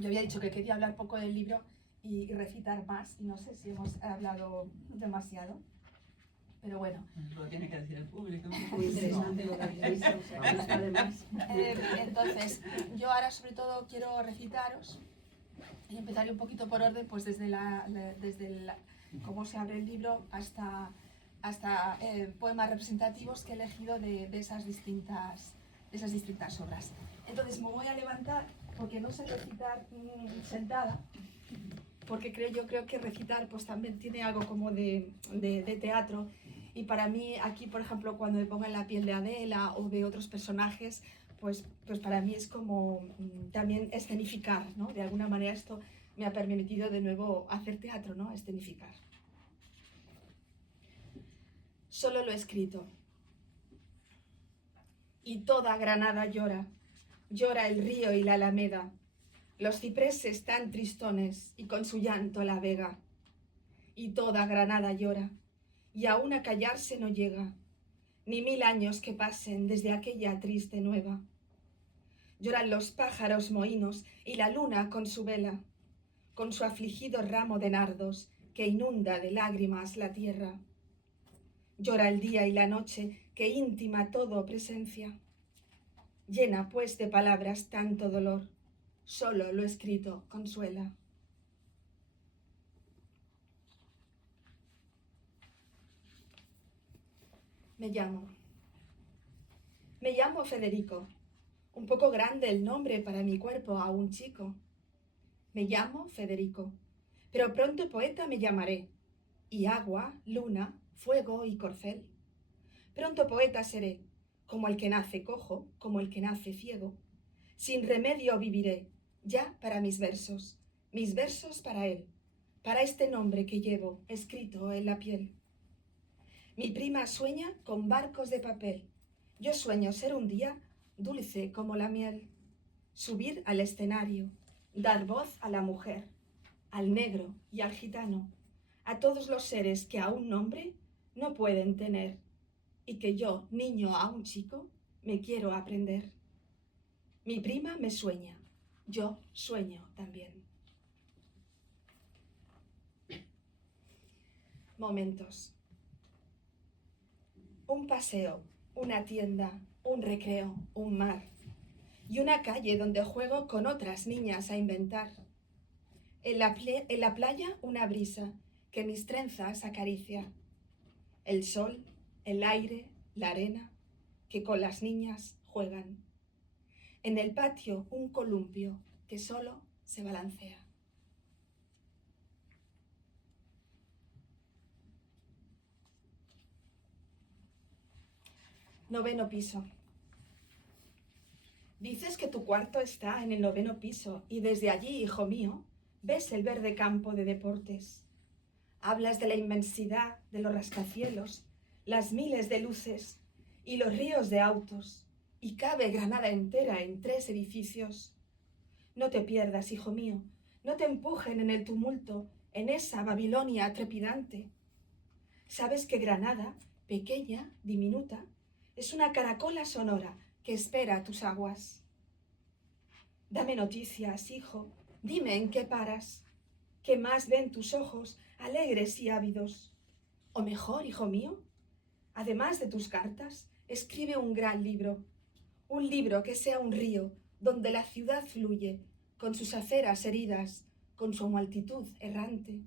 yo había dicho que quería hablar poco del libro y recitar más, y no sé si hemos hablado demasiado, pero bueno. Lo tiene que decir el público. Muy interesante lo que habéis visto, o sea, no está de más. Entonces, yo ahora sobre todo quiero recitaros, y empezaré un poquito por orden, pues desde cómo se abre el libro hasta poemas representativos que he elegido de esas distintas obras. Entonces me voy a levantar, porque no sé recitar sentada, porque yo creo que recitar pues también tiene algo como de teatro, y para mí aquí, por ejemplo, cuando me pongo en la piel de Adela o de otros personajes, pues para mí es como también escenificar, ¿no? De alguna manera esto me ha permitido de nuevo hacer teatro, ¿no? Escenificar. Solo lo he escrito. y toda Granada llora, llora el río y la alameda, los cipreses tan tristones y con su llanto la vega. Y toda Granada llora, y aún a callarse no llega, ni 1000 años que pasen desde aquella triste nueva. Lloran los pájaros mohínos y la luna con su vela, con su afligido ramo de nardos que inunda de lágrimas la tierra. Llora el día y la noche que íntima todo presencia. Llena pues de palabras tanto dolor, solo lo escrito consuela. Me llamo Federico. Un poco grande el nombre para mi cuerpo aún chico. Me llamo Federico, pero pronto poeta me llamaré, y agua, luna, fuego y corcel. Pronto poeta seré, como el que nace cojo, como el que nace ciego. Sin remedio viviré, ya para mis versos para él, para este nombre que llevo escrito en la piel. Mi prima sueña con barcos de papel, yo sueño ser un día dulce como la miel, subir al escenario, dar voz a la mujer, al negro y al gitano, a todos los seres que aún nombre no pueden tener, y que yo, niño aún chico, me quiero aprender. Mi prima me sueña, yo sueño también. Momentos. Un paseo, una tienda, un recreo, un mar y una calle donde juego con otras niñas a inventar. En la playa una brisa que mis trenzas acaricia. El sol, el aire, la arena que con las niñas juegan. En el patio un columpio que solo se balancea. Noveno piso. Dices que tu cuarto está en el 9º piso y desde allí, hijo mío, ves el verde campo de deportes. Hablas de la inmensidad de los rascacielos, las miles de luces y los ríos de autos, y cabe Granada entera en 3 edificios. No te pierdas, hijo mío, no te empujen en el tumulto, en esa Babilonia trepidante. Sabes que Granada, pequeña, diminuta, es una caracola sonora que espera tus aguas. Dame noticias, hijo, dime en qué paras, qué más ven tus ojos alegres y ávidos. O mejor, hijo mío, además de tus cartas, escribe un gran libro, un libro que sea un río donde la ciudad fluye, con sus aceras heridas, con su multitud errante.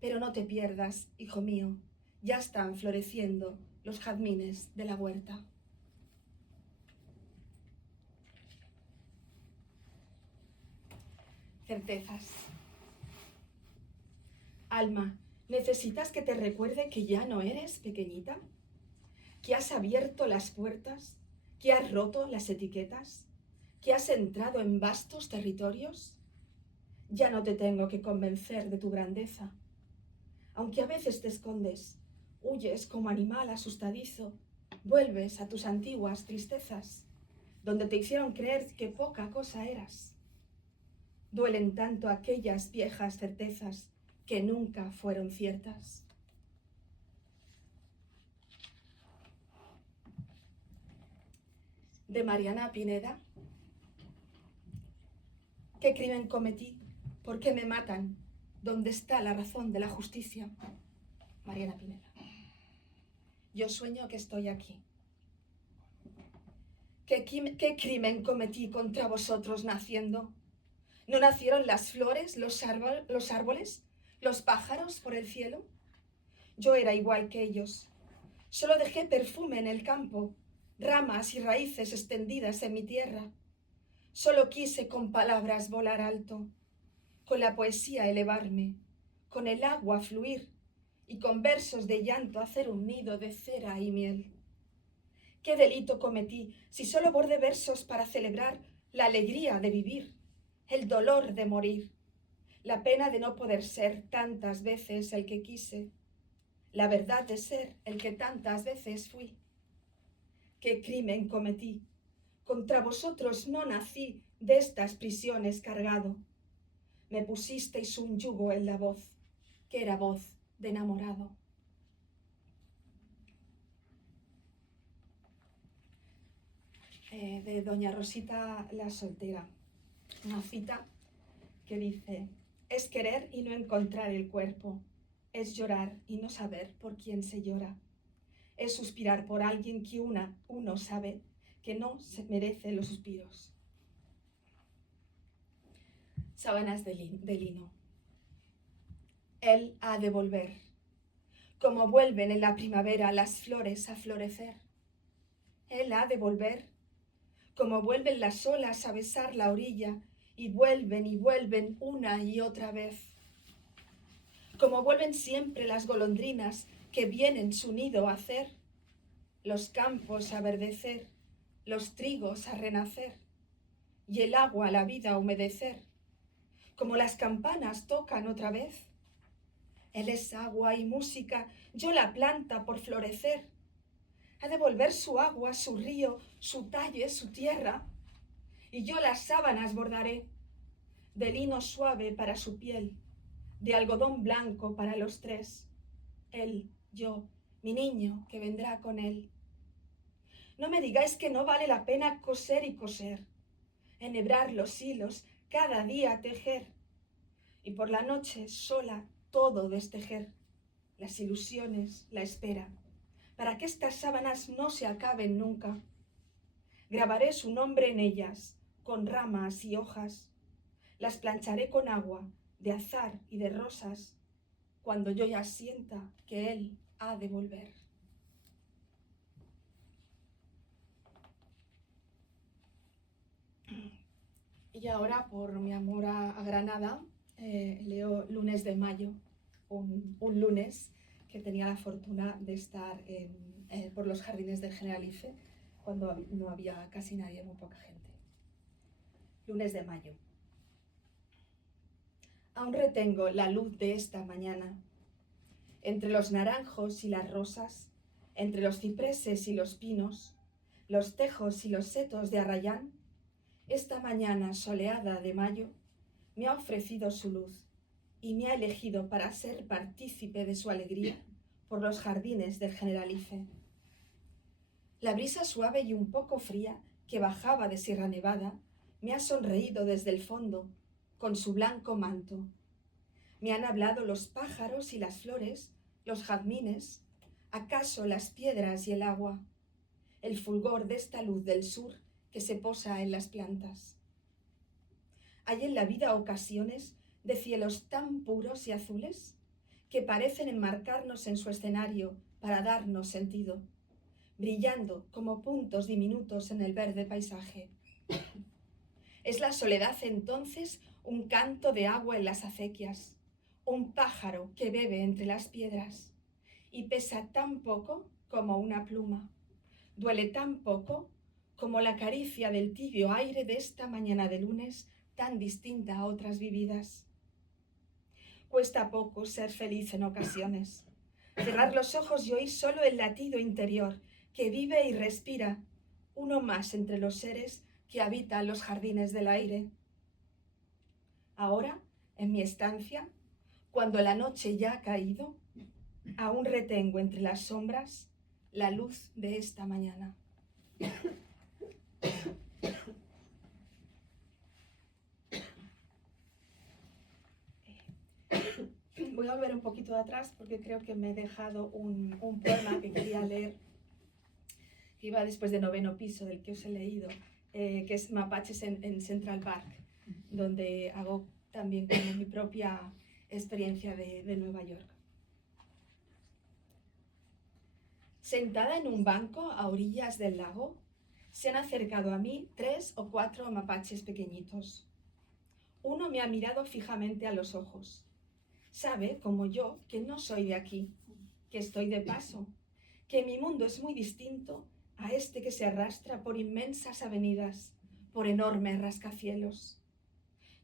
Pero no te pierdas, hijo mío, ya están floreciendo los jazmines de la huerta. Certezas. Alma, ¿necesitas que te recuerde que ya no eres pequeñita? ¿Que has abierto las puertas? ¿Que has roto las etiquetas? ¿Que has entrado en vastos territorios? Ya no te tengo que convencer de tu grandeza. Aunque a veces te escondes, huyes como animal asustadizo, vuelves a tus antiguas tristezas, donde te hicieron creer que poca cosa eras. Duelen tanto aquellas viejas certezas que nunca fueron ciertas. De Mariana Pineda. ¿Qué crimen cometí? ¿Por qué me matan? ¿Dónde está la razón de la justicia? Mariana Pineda. Yo sueño que estoy aquí. ¿Qué crimen cometí contra vosotros naciendo? ¿No nacieron las flores, los árboles, los pájaros por el cielo? Yo era igual que ellos. Solo dejé perfume en el campo, ramas y raíces extendidas en mi tierra. Solo quise con palabras volar alto, con la poesía elevarme, con el agua fluir y con versos de llanto hacer un nido de cera y miel. ¿Qué delito cometí si solo bordé versos para celebrar la alegría de vivir, el dolor de morir, la pena de no poder ser tantas veces el que quise, la verdad de ser el que tantas veces fui? qué crimen cometí. Contra vosotros no nací, de estas prisiones cargado. Me pusisteis un yugo en la voz, que era voz de enamorado. De doña Rosita la soltera. Una cita que dice: es querer y no encontrar el cuerpo, es llorar y no saber por quién se llora, es suspirar por alguien que uno sabe que no se merece los suspiros. Sábanas de lino. Él ha de volver, como vuelven en la primavera las flores a florecer. Él ha de volver, como vuelven las olas a besar la orilla y vuelven una y otra vez. Como vuelven siempre las golondrinas que vienen su nido a hacer, los campos a verdecer, los trigos a renacer y el agua la vida a humedecer. Como las campanas tocan otra vez. Él es agua y música, yo la planta por florecer. Ha de volver su agua, su río, su talle, su tierra, y yo las sábanas bordaré, de lino suave para su piel, de algodón blanco para los tres, él, yo, mi niño que vendrá con él. No me digáis que no vale la pena coser y coser, enhebrar los hilos, cada día tejer, y por la noche sola todo destejer, las ilusiones, la espera, para que estas sábanas no se acaben nunca. Grabaré su nombre en ellas, con ramas y hojas, las plancharé con agua, de azahar y de rosas, cuando yo ya sienta que él ha de volver. Y ahora, por mi amor a Granada, leo Lunes de Mayo, un lunes que tenía la fortuna de estar por los jardines del Generalife, cuando no había casi nadie, muy poca gente. Lunes de Mayo. Aún retengo la luz de esta mañana, entre los naranjos y las rosas, entre los cipreses y los pinos, los tejos y los setos de arrayán. Esta mañana soleada de mayo me ha ofrecido su luz y me ha elegido para ser partícipe de su alegría por los jardines del Generalife. La brisa suave y un poco fría que bajaba de Sierra Nevada me ha sonreído desde el fondo con su blanco manto. Me han hablado los pájaros y las flores, los jazmines, acaso las piedras y el agua, el fulgor de esta luz del sur que se posa en las plantas. Hay en la vida ocasiones de cielos tan puros y azules que parecen enmarcarnos en su escenario para darnos sentido, brillando como puntos diminutos en el verde paisaje. Es la soledad entonces un canto de agua en las acequias, un pájaro que bebe entre las piedras y pesa tan poco como una pluma, duele tan poco como la caricia del tibio aire de esta mañana de lunes tan distinta a otras vividas. Cuesta poco ser feliz en ocasiones, cerrar los ojos y oír solo el latido interior que vive y respira, uno más entre los seres que habitan los jardines del aire. Ahora, en mi estancia, cuando la noche ya ha caído, aún retengo entre las sombras la luz de esta mañana. Voy a volver un poquito de atrás porque creo que me he dejado un poema que quería leer, que iba después de Noveno Piso, del que os he leído, que es Mapaches en Central Park, donde hago también como mi propia experiencia de Nueva York. Sentada en un banco a orillas del lago, se han acercado a mí 3 o 4 mapaches pequeñitos. Uno me ha mirado fijamente a los ojos. Sabe, como yo, que no soy de aquí, que estoy de paso, que mi mundo es muy distinto a este que se arrastra por inmensas avenidas, por enormes rascacielos.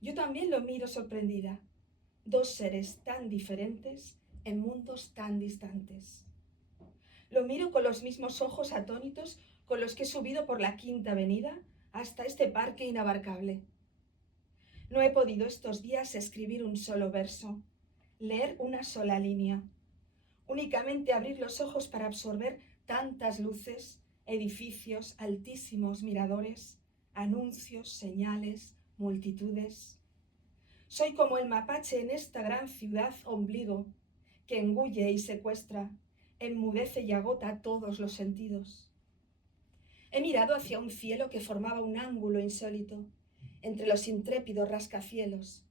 Yo también lo miro sorprendida, 2 seres tan diferentes en mundos tan distantes. Lo miro con los mismos ojos atónitos con los que he subido por la Quinta Avenida hasta este parque inabarcable. No he podido estos días escribir un solo verso, leer una sola línea, únicamente abrir los ojos para absorber tantas luces, edificios, altísimos miradores, anuncios, señales, multitudes. Soy como el mapache en esta gran ciudad ombligo, que engulle y secuestra, enmudece y agota todos los sentidos. He mirado hacia un cielo que formaba un ángulo insólito, entre los intrépidos rascacielos,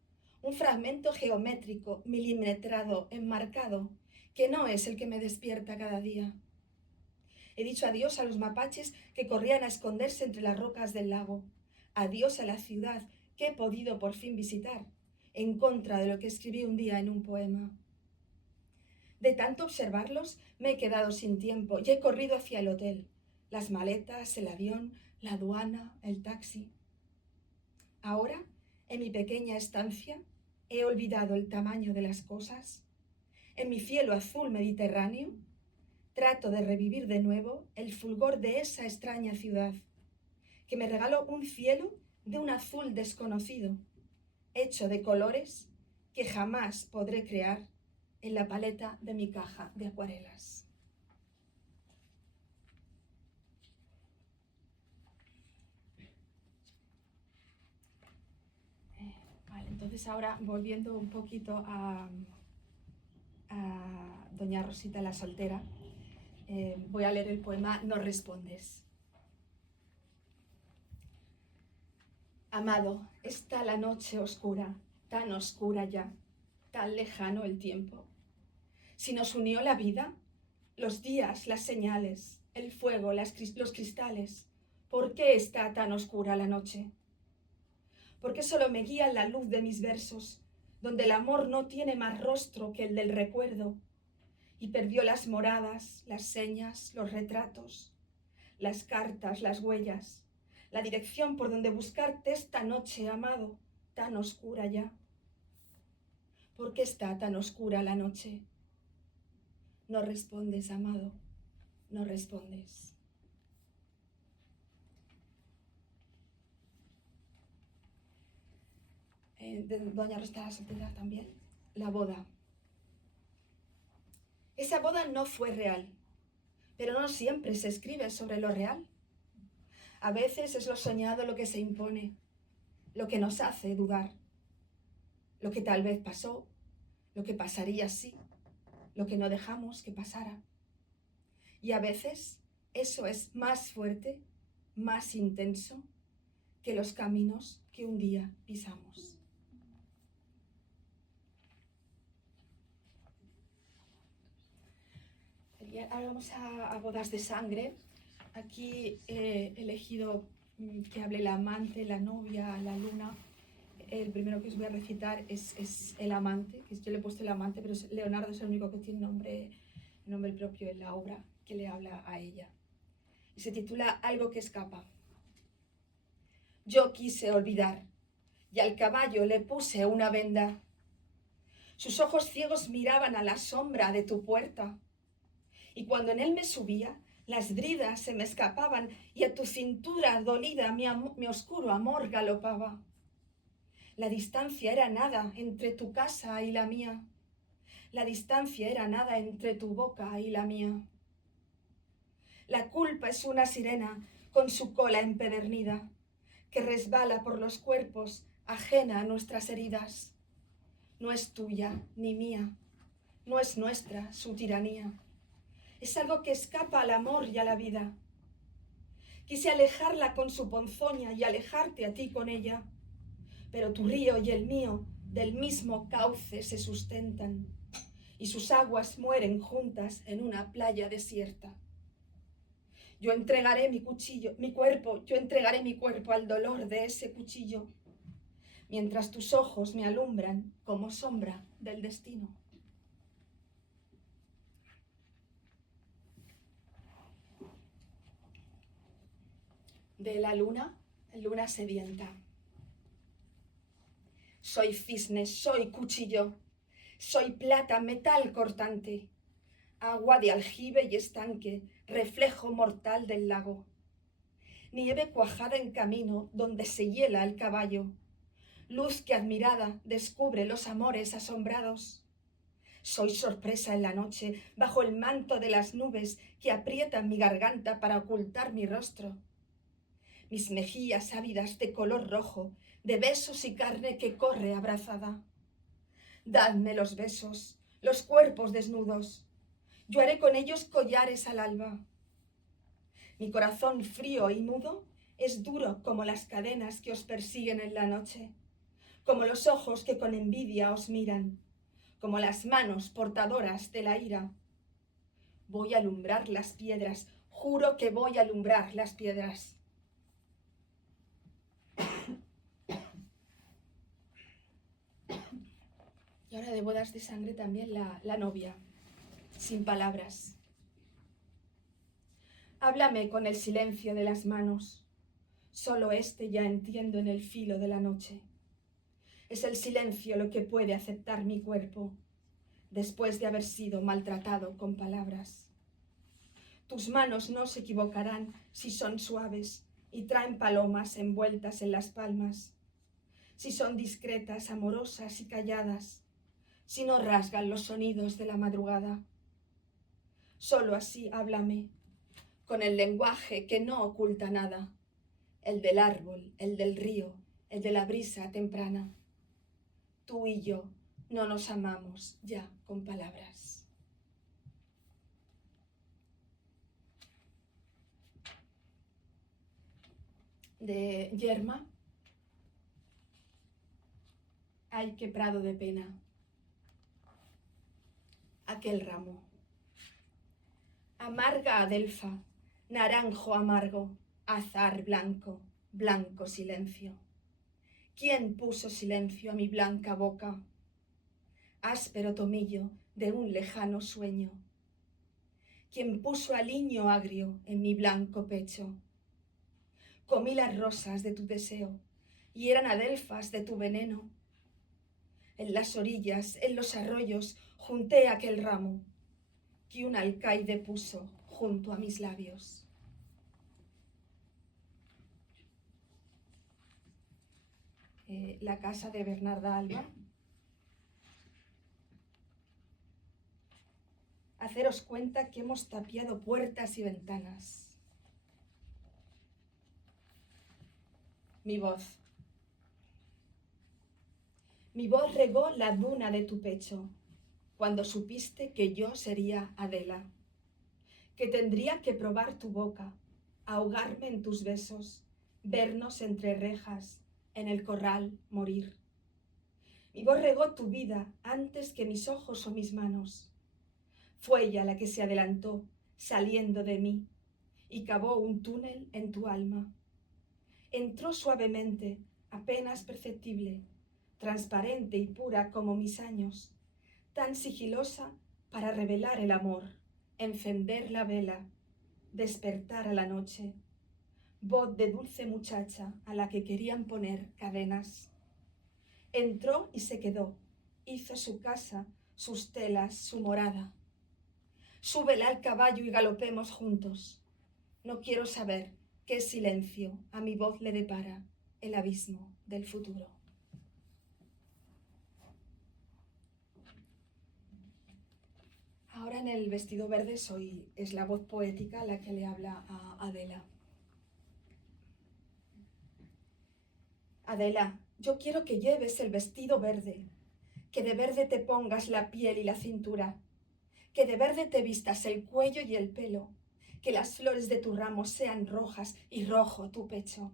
un fragmento geométrico, milimetrado, enmarcado, que no es el que me despierta cada día. He dicho adiós a los mapaches que corrían a esconderse entre las rocas del lago, adiós a la ciudad que he podido por fin visitar, en contra de lo que escribí un día en un poema. De tanto observarlos me he quedado sin tiempo y he corrido hacia el hotel, las maletas, el avión, la aduana, el taxi. Ahora, en mi pequeña estancia, he olvidado el tamaño de las cosas. En mi cielo azul mediterráneo, trato de revivir de nuevo el fulgor de esa extraña ciudad, que me regaló un cielo de un azul desconocido, hecho de colores que jamás podré crear en la paleta de mi caja de acuarelas. Vale, entonces ahora volviendo un poquito a Doña Rosita la soltera, voy a leer el poema No respondes. Amado, está la noche oscura, tan oscura ya, tan lejano el tiempo. Si nos unió la vida, los días, las señales, el fuego, los cristales, ¿por qué está tan oscura la noche? ¿Por qué solo me guía la luz de mis versos, donde el amor no tiene más rostro que el del recuerdo, y perdió las moradas, las señas, los retratos, las cartas, las huellas, la dirección por donde buscarte esta noche, amado, tan oscura ya? ¿Por qué está tan oscura la noche? No respondes, amado, no respondes. De Doña Rosita la soltera también, la boda. Esa boda no fue real, pero no siempre se escribe sobre lo real. A veces es lo soñado lo que se impone, lo que nos hace dudar, lo que tal vez pasó, lo que pasaría si, lo que no dejamos que pasara. Y a veces eso es más fuerte, más intenso que los caminos que un día pisamos. Ahora vamos a bodas de sangre. Aquí he elegido que hable la amante, la novia, la luna. El primero que os voy a recitar es el amante, que yo le he puesto el amante, pero Leonardo es el único que tiene nombre propio en la obra que le habla a ella. Y se titula Algo que escapa. Yo quise olvidar y al caballo le puse una venda. Sus ojos ciegos miraban a la sombra de tu puerta. Y cuando en él me subía, las bridas se me escapaban y a tu cintura dolida mi oscuro amor galopaba. La distancia era nada entre tu casa y la mía. La distancia era nada entre tu boca y la mía. La culpa es una sirena con su cola empedernida que resbala por los cuerpos ajena a nuestras heridas. No es tuya ni mía, no es nuestra su tiranía. Es algo que escapa al amor y a la vida. Quise alejarla con su ponzoña y alejarte a ti con ella, pero tu río y el mío del mismo cauce se sustentan y sus aguas mueren juntas en una playa desierta. Yo entregaré yo entregaré mi cuerpo al dolor de ese cuchillo, mientras tus ojos me alumbran como sombra del destino. De la luna, luna sedienta. Soy cisne, soy cuchillo, soy plata, metal cortante, agua de aljibe y estanque, reflejo mortal del lago. nieve cuajada en camino donde se hiela el caballo, luz que admirada descubre los amores asombrados. Soy sorpresa en la noche, bajo el manto de las nubes que aprietan mi garganta para ocultar mi rostro. Mis mejillas ávidas de color rojo, de besos y carne que corre abrazada. Dadme los besos, los cuerpos desnudos. Yo haré con ellos collares al alba. Mi corazón frío y mudo es duro como las cadenas que os persiguen en la noche, como los ojos que con envidia os miran, como las manos portadoras de la ira. Voy a alumbrar las piedras, juro que voy a alumbrar las piedras. Y ahora de bodas de sangre también la novia, sin palabras. Háblame con el silencio de las manos, solo este ya entiendo en el filo de la noche. Es el silencio lo que puede aceptar mi cuerpo, después de haber sido maltratado con palabras. Tus manos no se equivocarán si son suaves y traen palomas envueltas en las palmas, si son discretas, amorosas y calladas, si no rasgan los sonidos de la madrugada. Solo así háblame, con el lenguaje que no oculta nada, el del árbol, el del río, el de la brisa temprana. Tú y yo no nos amamos ya con palabras. De Yerma. Ay, qué prado de pena. Aquel ramo. Amarga adelfa, naranjo amargo, azar blanco, blanco silencio. ¿Quién puso silencio a mi blanca boca? Áspero tomillo de un lejano sueño. ¿Quién puso aliño agrio en mi blanco pecho? Comí las rosas de tu deseo y eran adelfas de tu veneno. En las orillas, en los arroyos, junté aquel ramo que un alcaide puso junto a mis labios. La casa de Bernarda Alba. Haceros cuenta que hemos tapiado puertas y ventanas. Mi voz. Mi voz regó la duna de tu pecho cuando supiste que yo sería Adela, que tendría que probar tu boca, ahogarme en tus besos, vernos entre rejas, en el corral morir. Mi voz regó tu vida antes que mis ojos o mis manos. Fue ella la que se adelantó, saliendo de mí, y cavó un túnel en tu alma. Entró suavemente, apenas perceptible, transparente y pura como mis años, tan sigilosa para revelar el amor, encender la vela, despertar a la noche. Voz de dulce muchacha a la que querían poner cadenas. Entró y se quedó, hizo su casa, sus telas, su morada. Súbela al caballo y galopemos juntos. No quiero saber qué silencio a mi voz le depara el abismo del futuro. Ahora en el vestido verde es la voz poética la que le habla a Adela. Adela, yo quiero que lleves el vestido verde, que de verde te pongas la piel y la cintura, que de verde te vistas el cuello y el pelo, que las flores de tu ramo sean rojas y rojo tu pecho.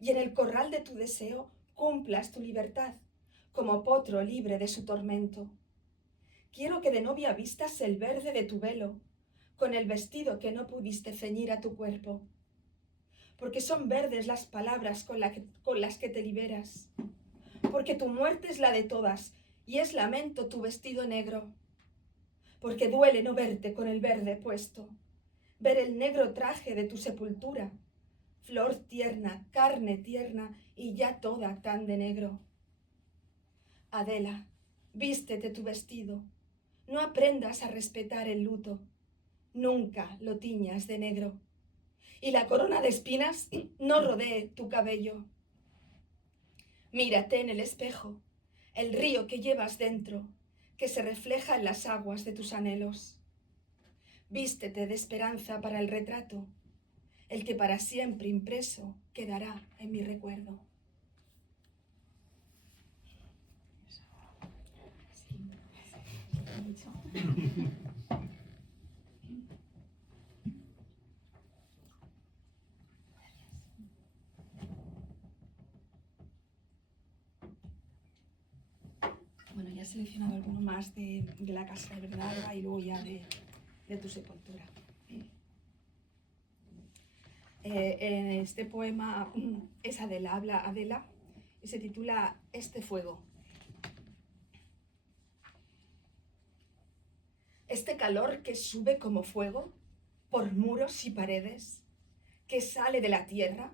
Y en el corral de tu deseo cumplas tu libertad, como potro libre de su tormento. Quiero que de novia vistas el verde de tu velo, con el vestido que no pudiste ceñir a tu cuerpo. Porque son verdes las palabras con las que te liberas. Porque tu muerte es la de todas y es lamento tu vestido negro. Porque duele no verte con el verde puesto, ver el negro traje de tu sepultura, flor tierna, carne tierna y ya toda tan de negro. Adela, vístete tu vestido, no aprendas a respetar el luto, nunca lo tiñas de negro. y la corona de espinas no rodee tu cabello. Mírate en el espejo, el río que llevas dentro, que se refleja en las aguas de tus anhelos. Vístete de esperanza para el retrato, el que para siempre impreso quedará en mi recuerdo. Bueno, ya he seleccionado alguno más de la Casa de Bernarda y luego ya de tu sepultura. En este poema es Adela, habla Adela, y se titula Este fuego. Este calor que sube como fuego por muros y paredes, que sale de la tierra,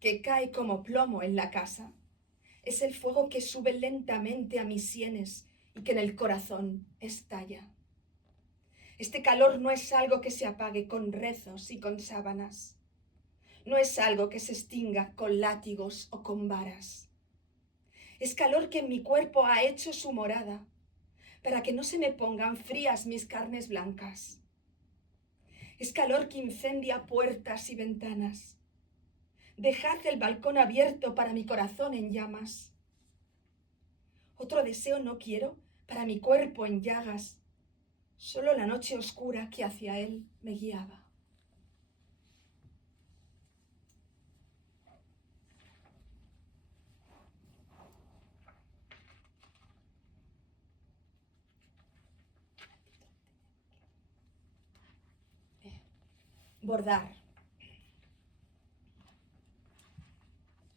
que cae como plomo en la casa, es el fuego que sube lentamente a mis sienes y que en el corazón estalla. Este calor no es algo que se apague con rezos y con sábanas. No es algo que se extinga con látigos o con varas. Es calor que en mi cuerpo ha hecho su morada, para que no se me pongan frías mis carnes blancas. Es calor que incendia puertas y ventanas. Dejad el balcón abierto para mi corazón en llamas. Otro deseo no quiero para mi cuerpo en llagas, solo la noche oscura que hacia él me guiaba. Bordar.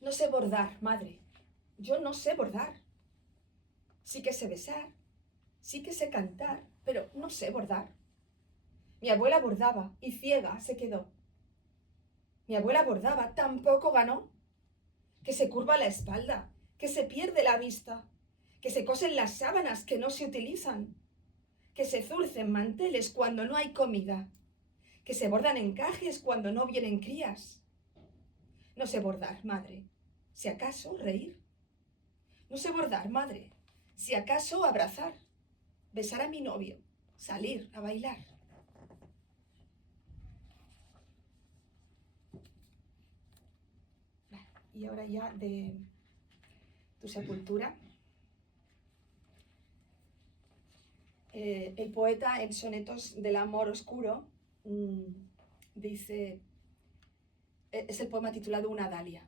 No sé bordar, madre. Yo no sé bordar. Sí que sé besar, sí que sé cantar, pero no sé bordar. Mi abuela bordaba y ciega se quedó. Mi abuela bordaba, tampoco ganó. Que se curva la espalda, que se pierde la vista, que se cosen las sábanas que no se utilizan, que se zurcen manteles cuando no hay comida, que se bordan encajes cuando no vienen crías. No sé bordar, madre, si acaso reír. No sé bordar, madre, si acaso abrazar, besar a mi novio, salir a bailar. Y ahora ya de tu sepultura. El poeta en Sonetos del Amor Oscuro dice, es el poema titulado Una dalia.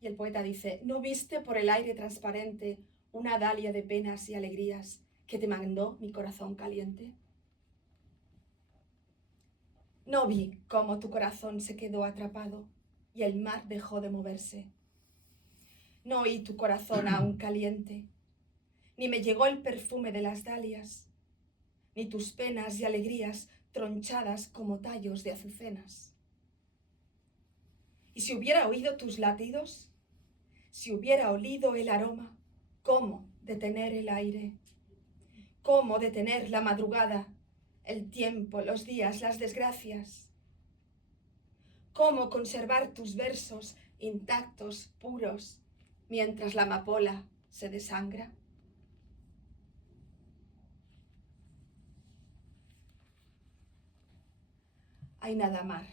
Y el poeta dice, ¿no viste por el aire transparente una dalia de penas y alegrías que te mandó mi corazón caliente? No vi cómo tu corazón se quedó atrapado y el mar dejó de moverse. No oí tu corazón aún caliente, ni me llegó el perfume de las dalias, ni tus penas y alegrías tronchadas como tallos de azucenas. Y si hubiera oído tus latidos, si hubiera olido el aroma, ¿cómo detener el aire? ¿Cómo detener la madrugada, el tiempo, los días, las desgracias? ¿Cómo conservar tus versos intactos, puros, mientras la amapola se desangra? Ay, nada mar.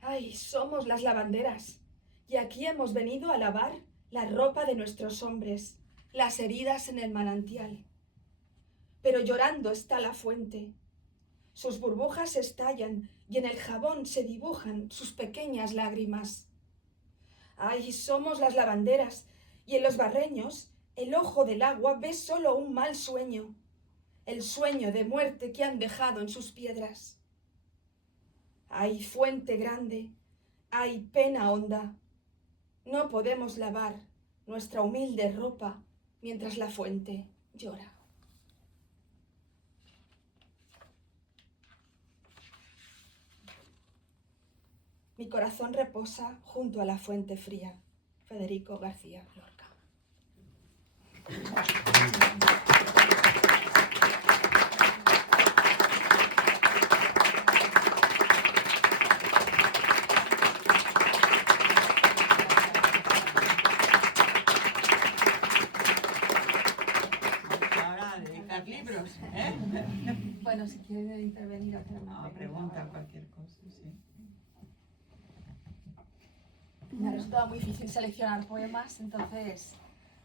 Ay, somos las lavanderas, y aquí hemos venido a lavar la ropa de nuestros hombres, las heridas en el manantial. Pero llorando está la fuente. Sus burbujas estallan y en el jabón se dibujan sus pequeñas lágrimas. Ay, somos las lavanderas, y en los barreños el ojo del agua ve solo un mal sueño, el sueño de muerte que han dejado en sus piedras. Ay, fuente grande, ay, pena honda, no podemos lavar nuestra humilde ropa mientras la fuente llora. Mi corazón reposa junto a la fuente fría. Federico García Lorca. Bueno, si quieren intervenir o hacer una No, pregunta cualquier cosa, sí. Me ha resultado muy difícil seleccionar poemas, entonces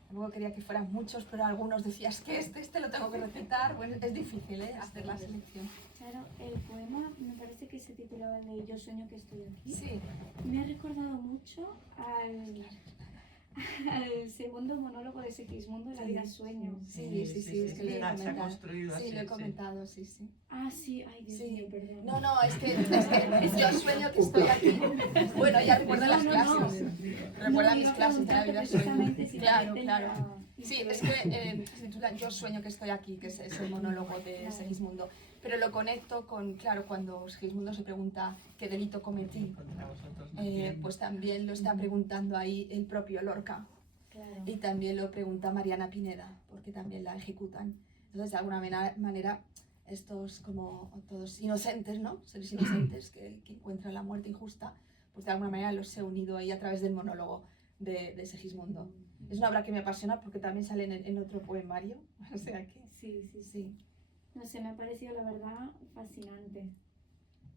tampoco quería que fueran muchos, pero algunos decías que este lo tengo que recitar. Bueno, es difícil, hacer la selección. Claro, el poema me parece que se titulaba el de Yo sueño que estoy aquí. Sí. Me ha recordado mucho al segundo monólogo de Segismundo, La vida sueño. Sí, es que lo he Se ha comentado. construido así. Sí, lo he comentado, sí. Ah, sí, ay Dios Sí. mío, perdón. No, es que yo sueño que estoy aquí. Bueno, ya recuerda las clases. Recuerda mis clases de la vida sueño. Claro. Sí, es que se titula Yo sueño que estoy aquí, que es el monólogo de Segismundo. Pero lo conecto con, claro, cuando Segismundo se pregunta qué delito cometí, pues también lo está preguntando ahí el propio Lorca. Claro. Y también lo pregunta Mariana Pineda, porque también la ejecutan. Entonces, de alguna manera, estos como todos inocentes, ¿no? Seres inocentes que encuentran la muerte injusta, pues de alguna manera los he unido ahí a través del monólogo de Segismundo. Es una obra que me apasiona porque también sale en otro poemario, o sea que... Sí. No sé, me ha parecido la verdad fascinante.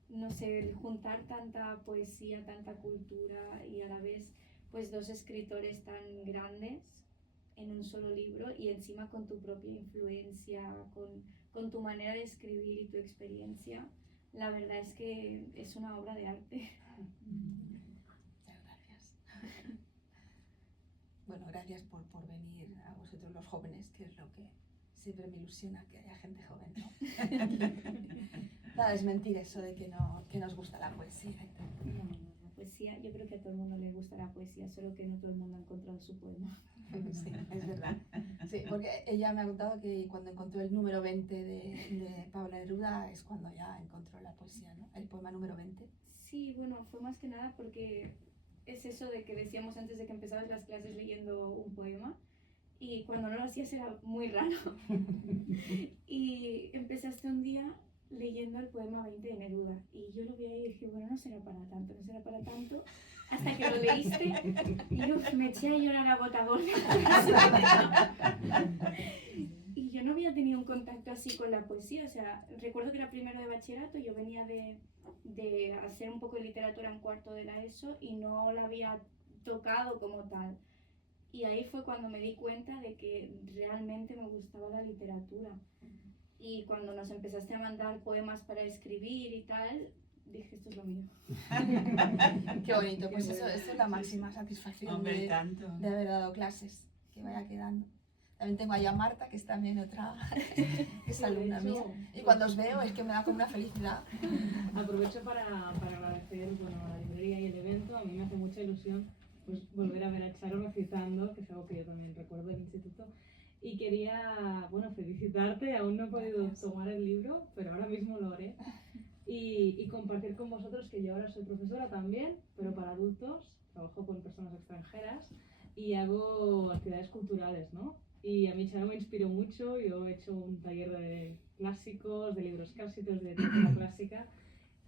No sé, juntar tanta poesía, tanta cultura y a la vez pues dos escritores tan grandes en un solo libro y encima con tu propia influencia, con tu manera de escribir y tu experiencia. La verdad es que es una obra de arte. Muchas gracias. Bueno, gracias por venir a vosotros los jóvenes, que es lo que siempre me ilusiona, que haya gente joven, ¿no? Para desmentir eso de que nos gusta la poesía. No, la poesía, yo creo que a todo el mundo le gusta la poesía, solo que no todo el mundo ha encontrado su poema. Sí, es verdad. Sí, porque ella me ha contado que cuando encontró el número 20 de Pablo Neruda es cuando ya encontró la poesía, ¿no? El poema número 20. Sí, bueno, fue más que nada porque es eso de que decíamos antes de que empezabas las clases leyendo un poema y cuando no lo hacías era muy raro. Y empezaste un día leyendo el poema 20 de Neruda y yo lo vi ahí y dije, bueno, no será para tanto, hasta que lo leíste y yo me eché a llorar a gota gorda. Y yo no había tenido un contacto así con la poesía, o sea, recuerdo que era primero de bachillerato, yo venía de hacer un poco de literatura en cuarto de la ESO y no la había tocado como tal. Y ahí fue cuando me di cuenta de que realmente me gustaba la literatura. Y cuando nos empezaste a mandar poemas para escribir y tal, dije, esto es lo mío. Qué bonito, pues eso es la máxima satisfacción de haber dado clases, que vaya quedando. También tengo ahí a Marta, que es también otra, que es alumna mía. Y cuando os veo es que me da como una felicidad. Aprovecho para agradecer a la librería y el evento. A mí me hace mucha ilusión pues, volver a ver a Charo recitando, que es algo que yo también recuerdo del instituto. Y quería felicitarte, aún no he podido tomar el libro, pero ahora mismo lo haré. Y compartir con vosotros que yo ahora soy profesora también, pero para adultos, trabajo con personas extranjeras y hago actividades culturales, ¿no? Y a mí Charo me inspiró mucho, yo he hecho un taller de clásicos, de libros clásicos, de literatura clásica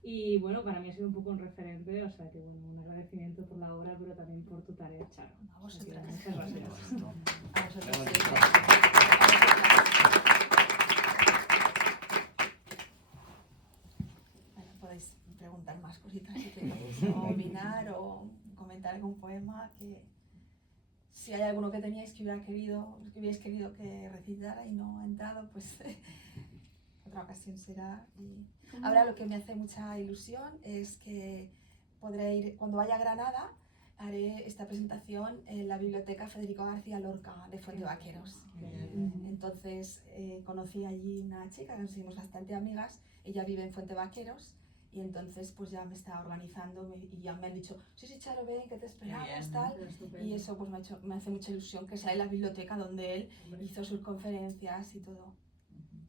y bueno, para mí ha sido un poco un referente, o sea que bueno, un agradecimiento por la obra, pero también por tu tarea, Charo. A vosotras. Muchas gracias. A vosotras. Bueno, podéis preguntar más cositas si queréis, o opinar o comentar algún poema que... Si hay alguno que teníais que hubierais querido que recitara y no ha entrado, pues otra ocasión será. Y ahora lo que me hace mucha ilusión es que podré ir, cuando vaya a Granada, haré esta presentación en la Biblioteca Federico García Lorca de Fuente Vaqueros. Entonces conocí allí una chica que nos hicimos bastante amigas, ella vive en Fuente Vaqueros. Y entonces pues ya me está organizando y ya me han dicho, sí, Charo, ven, que te esperamos, tal. Y eso pues me hace mucha ilusión que sea en la biblioteca donde él hizo sus conferencias y todo.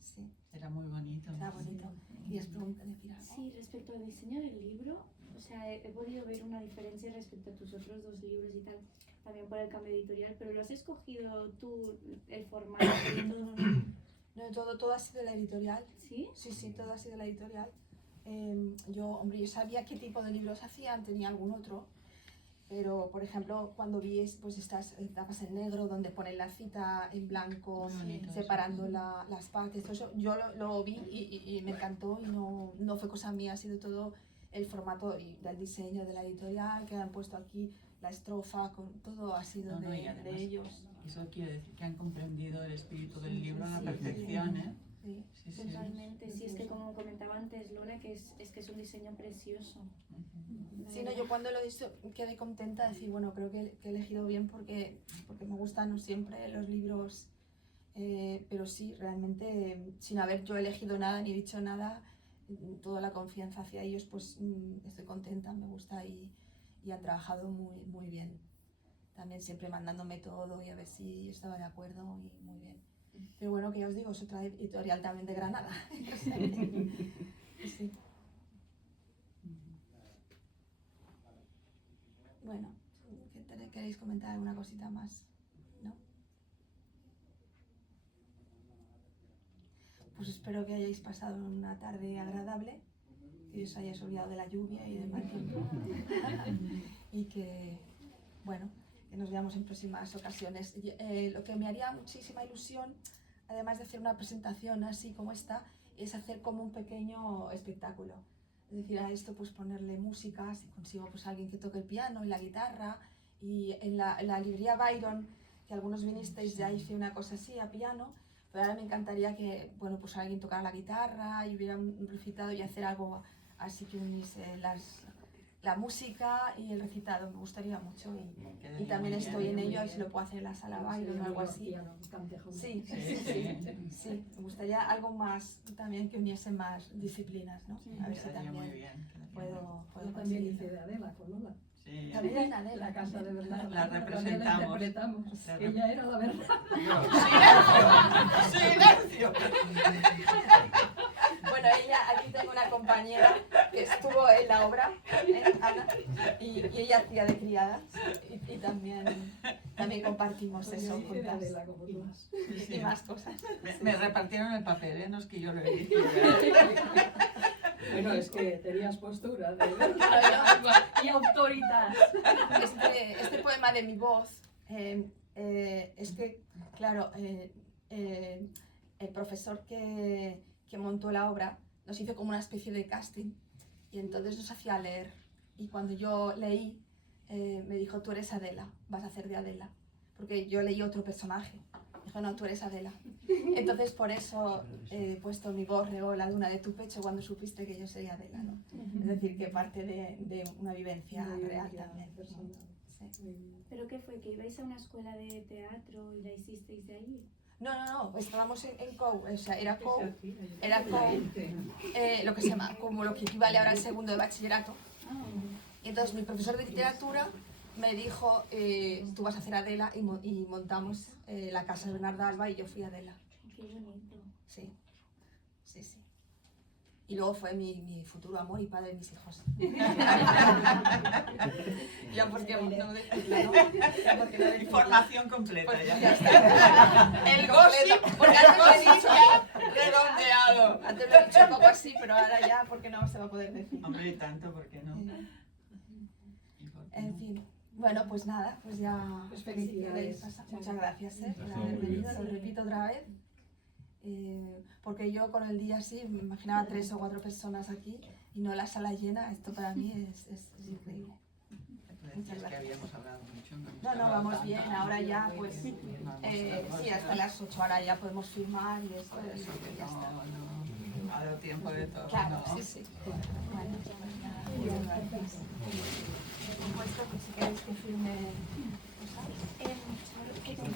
Sí. Era muy bonito. Era bonito. ¿Querías decir algo? Sí, respecto al diseño del libro, o sea, he podido ver una diferencia respecto a tus otros dos libros y tal, también por el cambio editorial, pero ¿lo has escogido tú, el formato y todo? No, todo ha sido la editorial. ¿Sí? Sí, todo ha sido la editorial. Yo sabía qué tipo de libros hacían, tenía algún otro pero por ejemplo cuando vi pues estas tapas en negro donde ponen la cita en blanco, Muy bonito eso, separando sí. las partes, todo eso, yo lo vi y me encantó y no fue cosa mía, ha sido todo el formato y del diseño de la editorial que han puesto aquí, la estrofa, con todo ha sido No, no, y de además, ellos. Eso quiere decir que han comprendido el espíritu del Sí, libro a la sí, perfección, ¿eh? Sí. Sí, sí. Totalmente, sí, es que como comentaba antes Luna, que es que es un diseño precioso. Ujú. La Sí, no, verdad. yo cuando lo hice quedé contenta de decir, bueno, creo que he elegido bien porque me gustan siempre los libros, pero sí, realmente, sin haber yo elegido nada ni dicho nada, toda la confianza hacia ellos, pues estoy contenta, me gusta y han trabajado muy, muy bien. También siempre mandándome todo y a ver si yo estaba de acuerdo y muy bien. Pero bueno, que ya os digo, es otra editorial también de Granada. O sea que, sí. Bueno, ¿queréis comentar alguna cosita más? ¿No? Pues espero que hayáis pasado una tarde agradable, que os hayáis olvidado de la lluvia y del mal tiempo. Y que, bueno, que nos veamos en próximas ocasiones. Lo que me haría muchísima ilusión, además de hacer una presentación así como esta, es hacer como un pequeño espectáculo. Es decir, a esto pues ponerle música, si consigo pues alguien que toque el piano y la guitarra. Y en la librería Byron, que algunos vinisteis, ya hice una cosa así a piano, pero ahora me encantaría que, bueno, pues alguien tocara la guitarra y hubiera un recitado y hacer algo así que unise la música y el recitado, me gustaría mucho y también estoy en ello, a ver si lo puedo hacer en la sala Byron o algo así. Sí, sí, me gustaría algo más también que uniese más disciplinas, ¿no? A ver si Quedaría muy también bien. puedo Yo también hice conseguirlo. de Adela con Lola. Sí. También en Adela, La casa de verdad. La Adela representamos. interpretamos. La Ella era la verdad. ¡Silencio! Bueno, aquí tengo una compañera que estuvo en la obra, Ana, y ella hacía de criada y también compartimos eso Yo hice de juntas. Adela como tú. Y más cosas. Me repartieron el papel, ¿eh? No es que yo lo elegí. Bueno, es que tenías postura de Bueno, y autoridad. este poema de mi voz es que, claro, el profesor que montó la obra nos hizo como una especie de casting y entonces nos hacía leer. Y cuando yo leí, me dijo, tú eres Adela, vas a hacer de Adela. Porque yo leí otro personaje. Dijo, no, tú eres Adela. Entonces por eso he puesto mi voz, regó la luna de tu pecho cuando supiste que yo sería Adela, ¿no? Es decir, que parte de una vivencia real también. Sí. ¿Pero qué fue? ¿Que ibais a una escuela de teatro y la hicisteis de ahí? No, estábamos en COU, o sea, era COU, lo que se llama, como lo que equivale ahora al segundo de bachillerato. Y entonces mi profesor de literatura me dijo, tú vas a hacer Adela y montamos la casa de Bernarda Alba y yo fui Adela. Qué bonito. Sí. Y luego fue mi futuro amor y padre de mis hijos. Ya porque no decirlo, ¿no? Ya porque no decirlo. Información completa Pues ya. ya está. El gossip, Porque antes lo he dicho, redondeado. antes lo he dicho un poco así, pero ahora ya porque no se va a poder decir. Hombre, y tanto, ¿por qué no? ¿Y por qué En no? fin, bueno, pues nada, pues ya Pues si felicidades. queréis pasar. Muchas gracias por Está haber muy bien. venido, lo repito otra vez. Porque yo con el día así me imaginaba 3 o 4 personas aquí y no la sala llena, esto para mí es increíble. Tú decías que habíamos hablado mucho. No, vamos bien, ahora ya pues Vamos, sí, hasta las 8 ahora ya podemos firmar y esto Por eso y que ya está. no ha dado tiempo de todo. Claro, ¿no? sí. Bueno, muchas gracias. Por supuesto, pues si queréis que firme cosas.